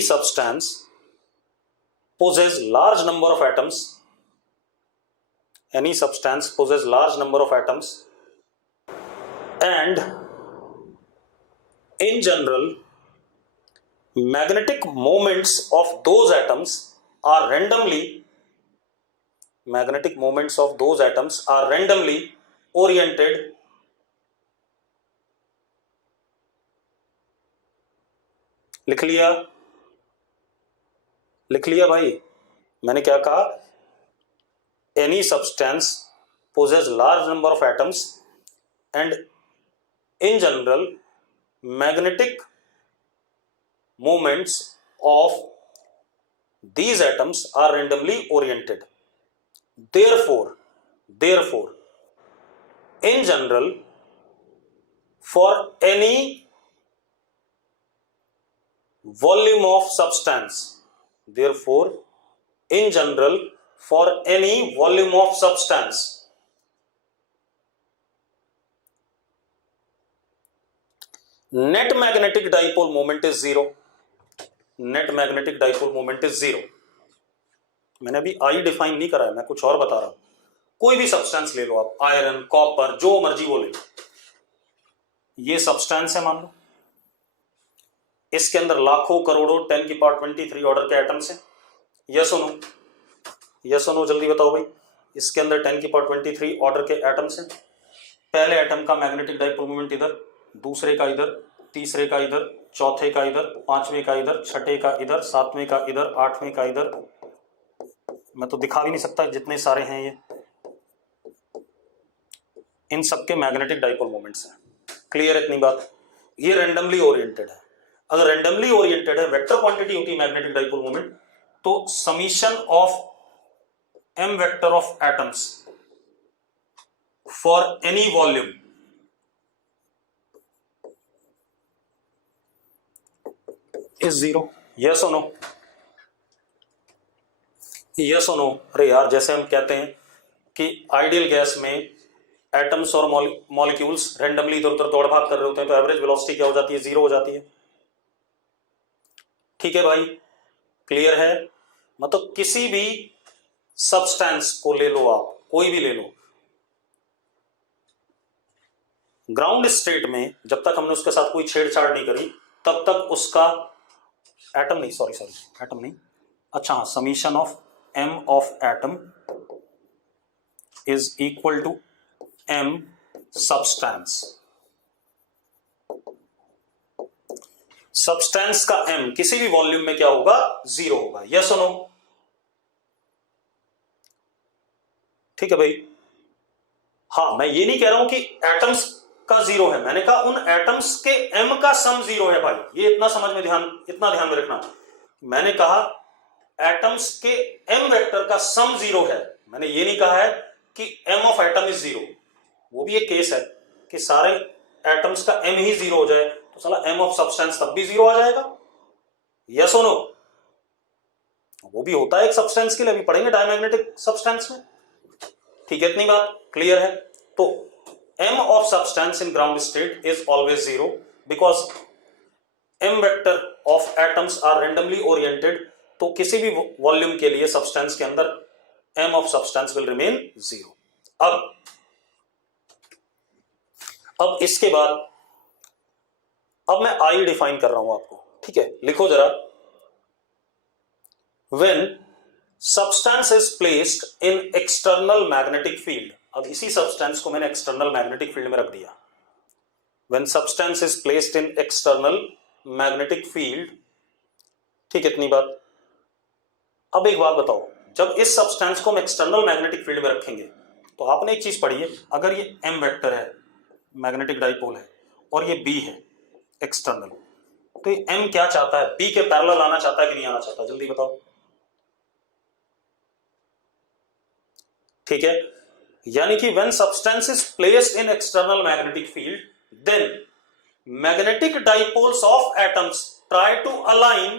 substance possess large number of atoms, any substance possess large number of atoms, and in general magnetic moments of those atoms are randomly oriented लिख लिया भाई, मैंने क्या कहा, any substance possess large number of atoms and in general magnetic moments of these atoms are randomly oriented. Therefore in general for any volume of substance, therefore in general for any volume of substance net magnetic dipole moment is zero. Net magnetic dipole moment is zero. मैंने अभी आई डिफाइन नहीं करा है, मैं कुछ और बता रहा हूं। कोई भी सब्सटेंस ले लो आप, आयरन, कॉपर, जो मर्जी वो ले लो, ये सब्सटेंस है मान लो, इसके अंदर लाखों करोड़ों 10⁻23 ऑर्डर के एटम्स हैं। यस और नो जल्दी बताओ भाई, इसके अंदर 10⁻23 ऑर्डर के एटम्स हैं। पहले एटम का मैग्नेटिक डाइपोल मोमेंट इधर, दूसरे का इधर, तीसरे का इधर, चौथे का इधर, पांचवें का इधर, छठे का इधर, सातवें का इधर, आठवें का इधर। मैं तो दिखा भी नहीं सकता जितने सारे हैं ये, इन सबके मैग्नेटिक डाइपोल मोमेंट्स हैं। क्लियर है इतनी बात? ये रैंडमली ओरिएंटेड है। अगर रैंडमली ओरिएंटेड है, वेक्टर क्वांटिटी होती है मैग्नेटिक डाइपोल मोमेंट, तो summation of M vector of atoms for any volume is zero, yes और नो, यस और नो। अरे यार जैसे हम कहते हैं कि आइडियल गैस में एटम्स और मॉलिक्यूल्स रैंडमली इधर उधर दौड़ भाग कर रहे होते हैं तो एवरेज वेलोसिटी क्या हो जाती है, जीरो हो जाती है। ठीक है भाई, क्लियर है। मतलब किसी भी सब्सटेंस को ले लो आप, कोई भी ले लो, ग्राउंड स्टेट में जब तक हमने उसके साथ कोई छेड़छाड़ नहीं करी तब तक उसका एटम नहीं, सॉरी एटम नहीं, अच्छा हाँ, summation of M of atom is equal to M substance. Substance का एम किसी भी वॉल्यूम में क्या होगा, जीरो होगा, यस और नो। ठीक है भाई, हाँ मैं ये नहीं कह रहा हूं कि एटम्स का जीरो है, मैंने कहा उन एटम्स के एम का सम जीरो है भाई, ये इतना समझ में इतना ध्यान में रखना। मैंने कहा एटम्स के एम वेक्टर का सम जीरो है, मैंने ये नहीं कहा है कि M of atom is zero. वो भी एक केस है कि सारे एटम्स का एम ही जीरो हो जाए तो साला एम ऑफ सब्सटेंस तब भी जीरो आ जाएगा, यस और नो। वो भी होता है एक सब्सटेंस के लिए, अभी पढ़ेंगे डायमैग्नेटिक सब्सटेंस में। ठीक है, इतनी बात क्लियर है। तो m of substance in ground state is always zero because m vector of atoms are randomly oriented, तो किसी भी वॉल्यूम के लिए सब्सटेंस के अंदर m of substance will remain zero। अब इसके बाद अब मैं I डिफाइन कर रहा हूं आपको, ठीक है, लिखो जरा। when substance is placed in external magnetic field, अब इसी सब्सटेंस को मैंने एक्सटर्नल मैग्नेटिक फील्ड में रख दिया। When substance is placed in external magnetic field, ठीक है, इतनी बात। अब एक बात बताओ, जब इस सब्सटेंस को हम एक्सटर्नल मैग्नेटिक फील्ड में रखेंगे तो आपने एक चीज पढ़ी है, अगर ये m वेक्टर है, मैग्नेटिक डाइपोल है, और ये b है एक्सटर्नल, तो ये m क्या चाहता है, b के पैरेलल आना चाहता है कि नहीं आना चाहता, जल्दी बताओ। ठीक है, यानी कि when substance is placed in external magnetic field, then magnetic dipoles of atoms try to align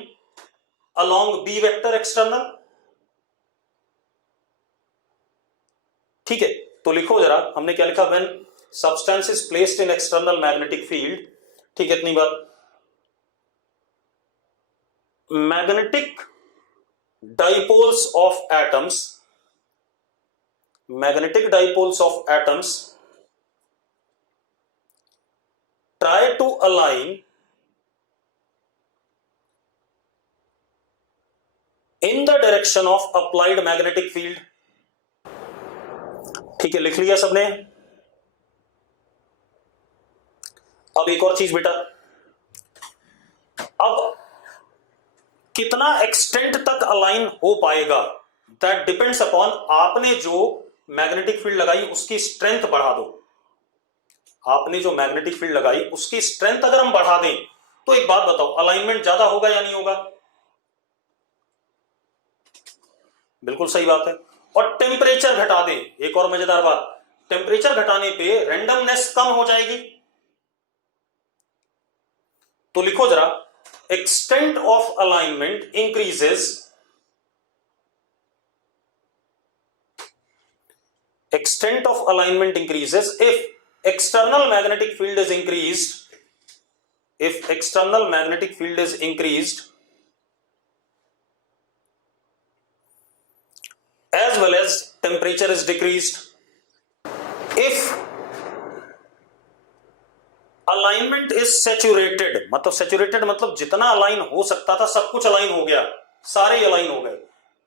along b vector external। ठीक है, तो लिखो जरा, हमने क्या लिखा, when substance is placed in external magnetic field, ठीक है, इतनी बात, magnetic dipoles of atoms try to align in the direction of applied magnetic field। ठीक है, लिख लिया सबने। अब एक और चीज बेटा, अब कितना एक्सटेंट तक अलाइन हो पाएगा, दैट डिपेंड्स अपॉन आपने जो मैग्नेटिक फील्ड लगाई उसकी स्ट्रेंथ बढ़ा दो। आपने जो मैग्नेटिक फील्ड लगाई उसकी स्ट्रेंथ अगर हम बढ़ा दें तो एक बात बताओ, अलाइनमेंट ज्यादा होगा या नहीं होगा? बिल्कुल सही बात है। और टेम्परेचर घटा दें, एक और मजेदार बात, टेम्परेचर घटाने पे रैंडमनेस कम हो जाएगी। तो लिखो जरा, extent of alignment increases, extent of alignment increases if external magnetic field is increased, if external magnetic field is increased as well as temperature is decreased। if alignment is saturated, मतलब saturated मतलब जितना अलाइन हो सकता था सब कुछ अलाइन हो गया, सारे अलाइन हो गए।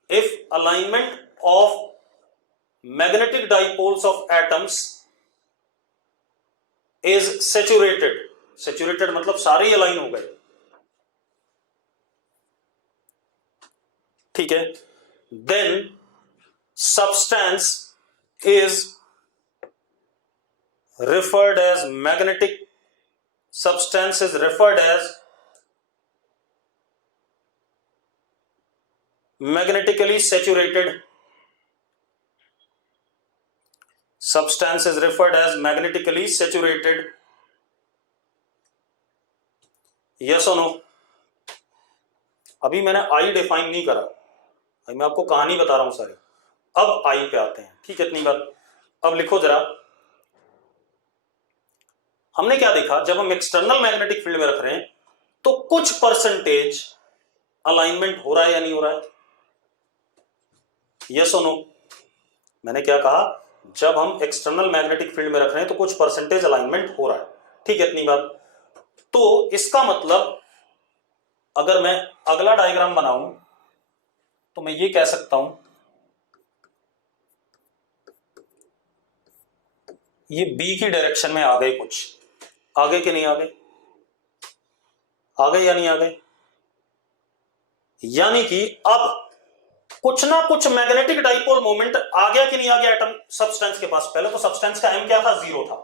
if alignment of magnetic dipoles of atoms is saturated, saturated मतलब सारे ही अलाइन हो गए, ठीक है, then substance is referred as magnetic, substance is referred as magnetically saturated, substance is referred as magnetically saturated, yes or no? अभी मैंने आई डिफाइन नहीं करा, अभी मैं आपको कहानी बता रहा हूं सारी। अब आई पे आते हैं, ठीक है, इतनी बात। अब लिखो जरा, हमने क्या देखा, जब हम एक्सटर्नल मैग्नेटिक फील्ड में रख रहे हैं तो कुछ परसेंटेज अलाइनमेंट हो रहा है या नहीं हो रहा है, यस और नो। मैंने क्या कहा, जब हम एक्सटर्नल मैग्नेटिक फील्ड में रख रहे हैं तो कुछ परसेंटेज अलाइनमेंट हो रहा है, ठीक है, इतनी बात। तो इसका मतलब अगर मैं अगला डायग्राम बनाऊं तो मैं ये कह सकता हूं, ये बी की डायरेक्शन में आ गए, कुछ आगे कि नहीं आ गए, आ गए या नहीं आ गए, यानी कि अब कुछ ना कुछ मैग्नेटिक डाइपोल मोमेंट आ गया कि नहीं आ गया एटम सब्सटेंस के पास। पहले तो सब्सटेंस का एम क्या था, 0 था।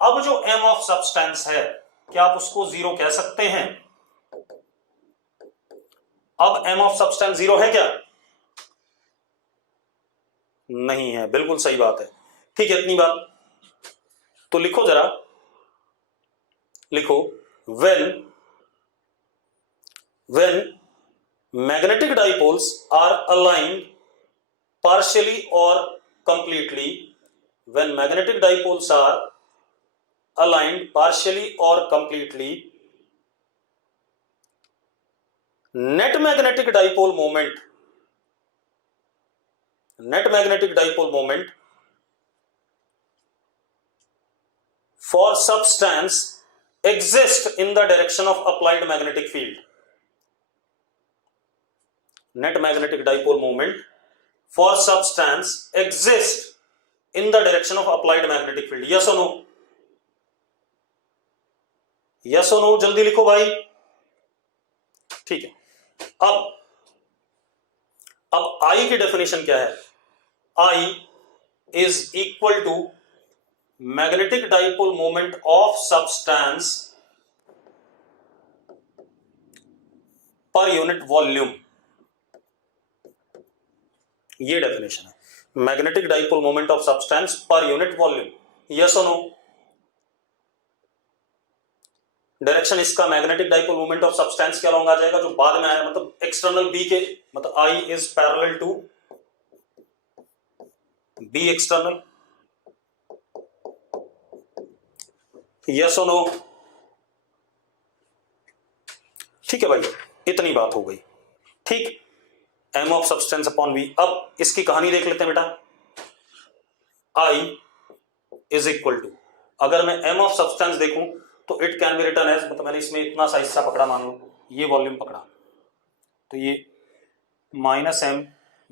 अब जो एम ऑफ सब्सटेंस है, क्या आप उसको 0 कह सकते हैं? अब एम ऑफ सब्सटेंस 0 है क्या? नहीं है, बिल्कुल सही बात है, ठीक है, इतनी बात। तो लिखो जरा, लिखो, when magnetic dipoles are aligned partially or completely, when magnetic dipoles are aligned partially or completely, net magnetic dipole moment for substance exist in the direction of applied magnetic field. Net magnetic dipole moment for substance exist in the direction of applied magnetic field. Yes or no? Yes or no? जल्दी लिखो भाई, ठीक है। अब I की डेफिनेशन क्या है? I is equal to magnetic dipole moment of substance per unit volume, ये डेफिनेशन है, magnetic dipole moment of substance per unit volume. Yes और नो? डायरेक्शन इसका magnetic dipole moment of substance के अलॉन्ग आ जाएगा, जो बाद में आया, मतलब एक्सटर्नल बी के, मतलब I is parallel to B external. Yes और नो? ठीक है भाई, इतनी बात हो गई, ठीक। M of substance upon V. अब इसकी कहानी देख लेते हैं बेटा। आई इज इक्वल टू, अगर मैं एम ऑफ सब्सटेंस देखूं तो it can be written as, मतलब मैंने इसमें इतना सा हिस्सा पकड़ा, मान लो ये वॉल्यूम पकड़ा, तो ये माइनस एम,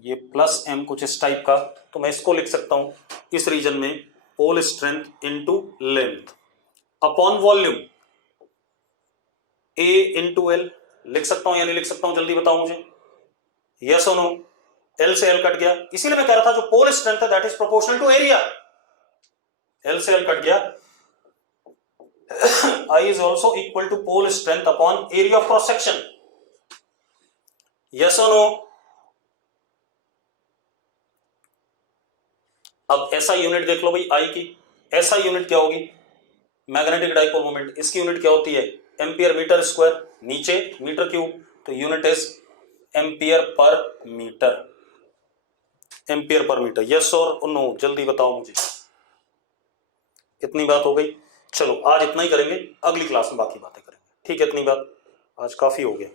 ये प्लस एम, कुछ इस टाइप का। तो मैं इसको लिख सकता हूं इस रीजन में pole strength into length upon volume, A into L. लिख सकता हूं या नहीं लिख सकता हूं, जल्दी बताओ मुझे, यस और नो? एल से एल कट गया, इसीलिए मैं कह रहा था जो पोल स्ट्रेंथ है that is proportional to area. L से एल कट गया, I is also equal to pole strength upon area of cross section. Yes और नो? अब ऐसा यूनिट देख लो भाई आई की, ऐसा यूनिट क्या होगी, मैग्नेटिक डाइपोल मोमेंट, इसकी यूनिट क्या होती है, एम्पियर मीटर स्क्वायर, नीचे मीटर क्यूब, तो unit is ampere per metre, ampere per metre. Yes और नो, जल्दी बताओ मुझे, इतनी बात हो गई। चलो आज इतना ही करेंगे, अगली क्लास में बाकी बातें करेंगे, ठीक है, इतनी बात, आज काफी हो गया।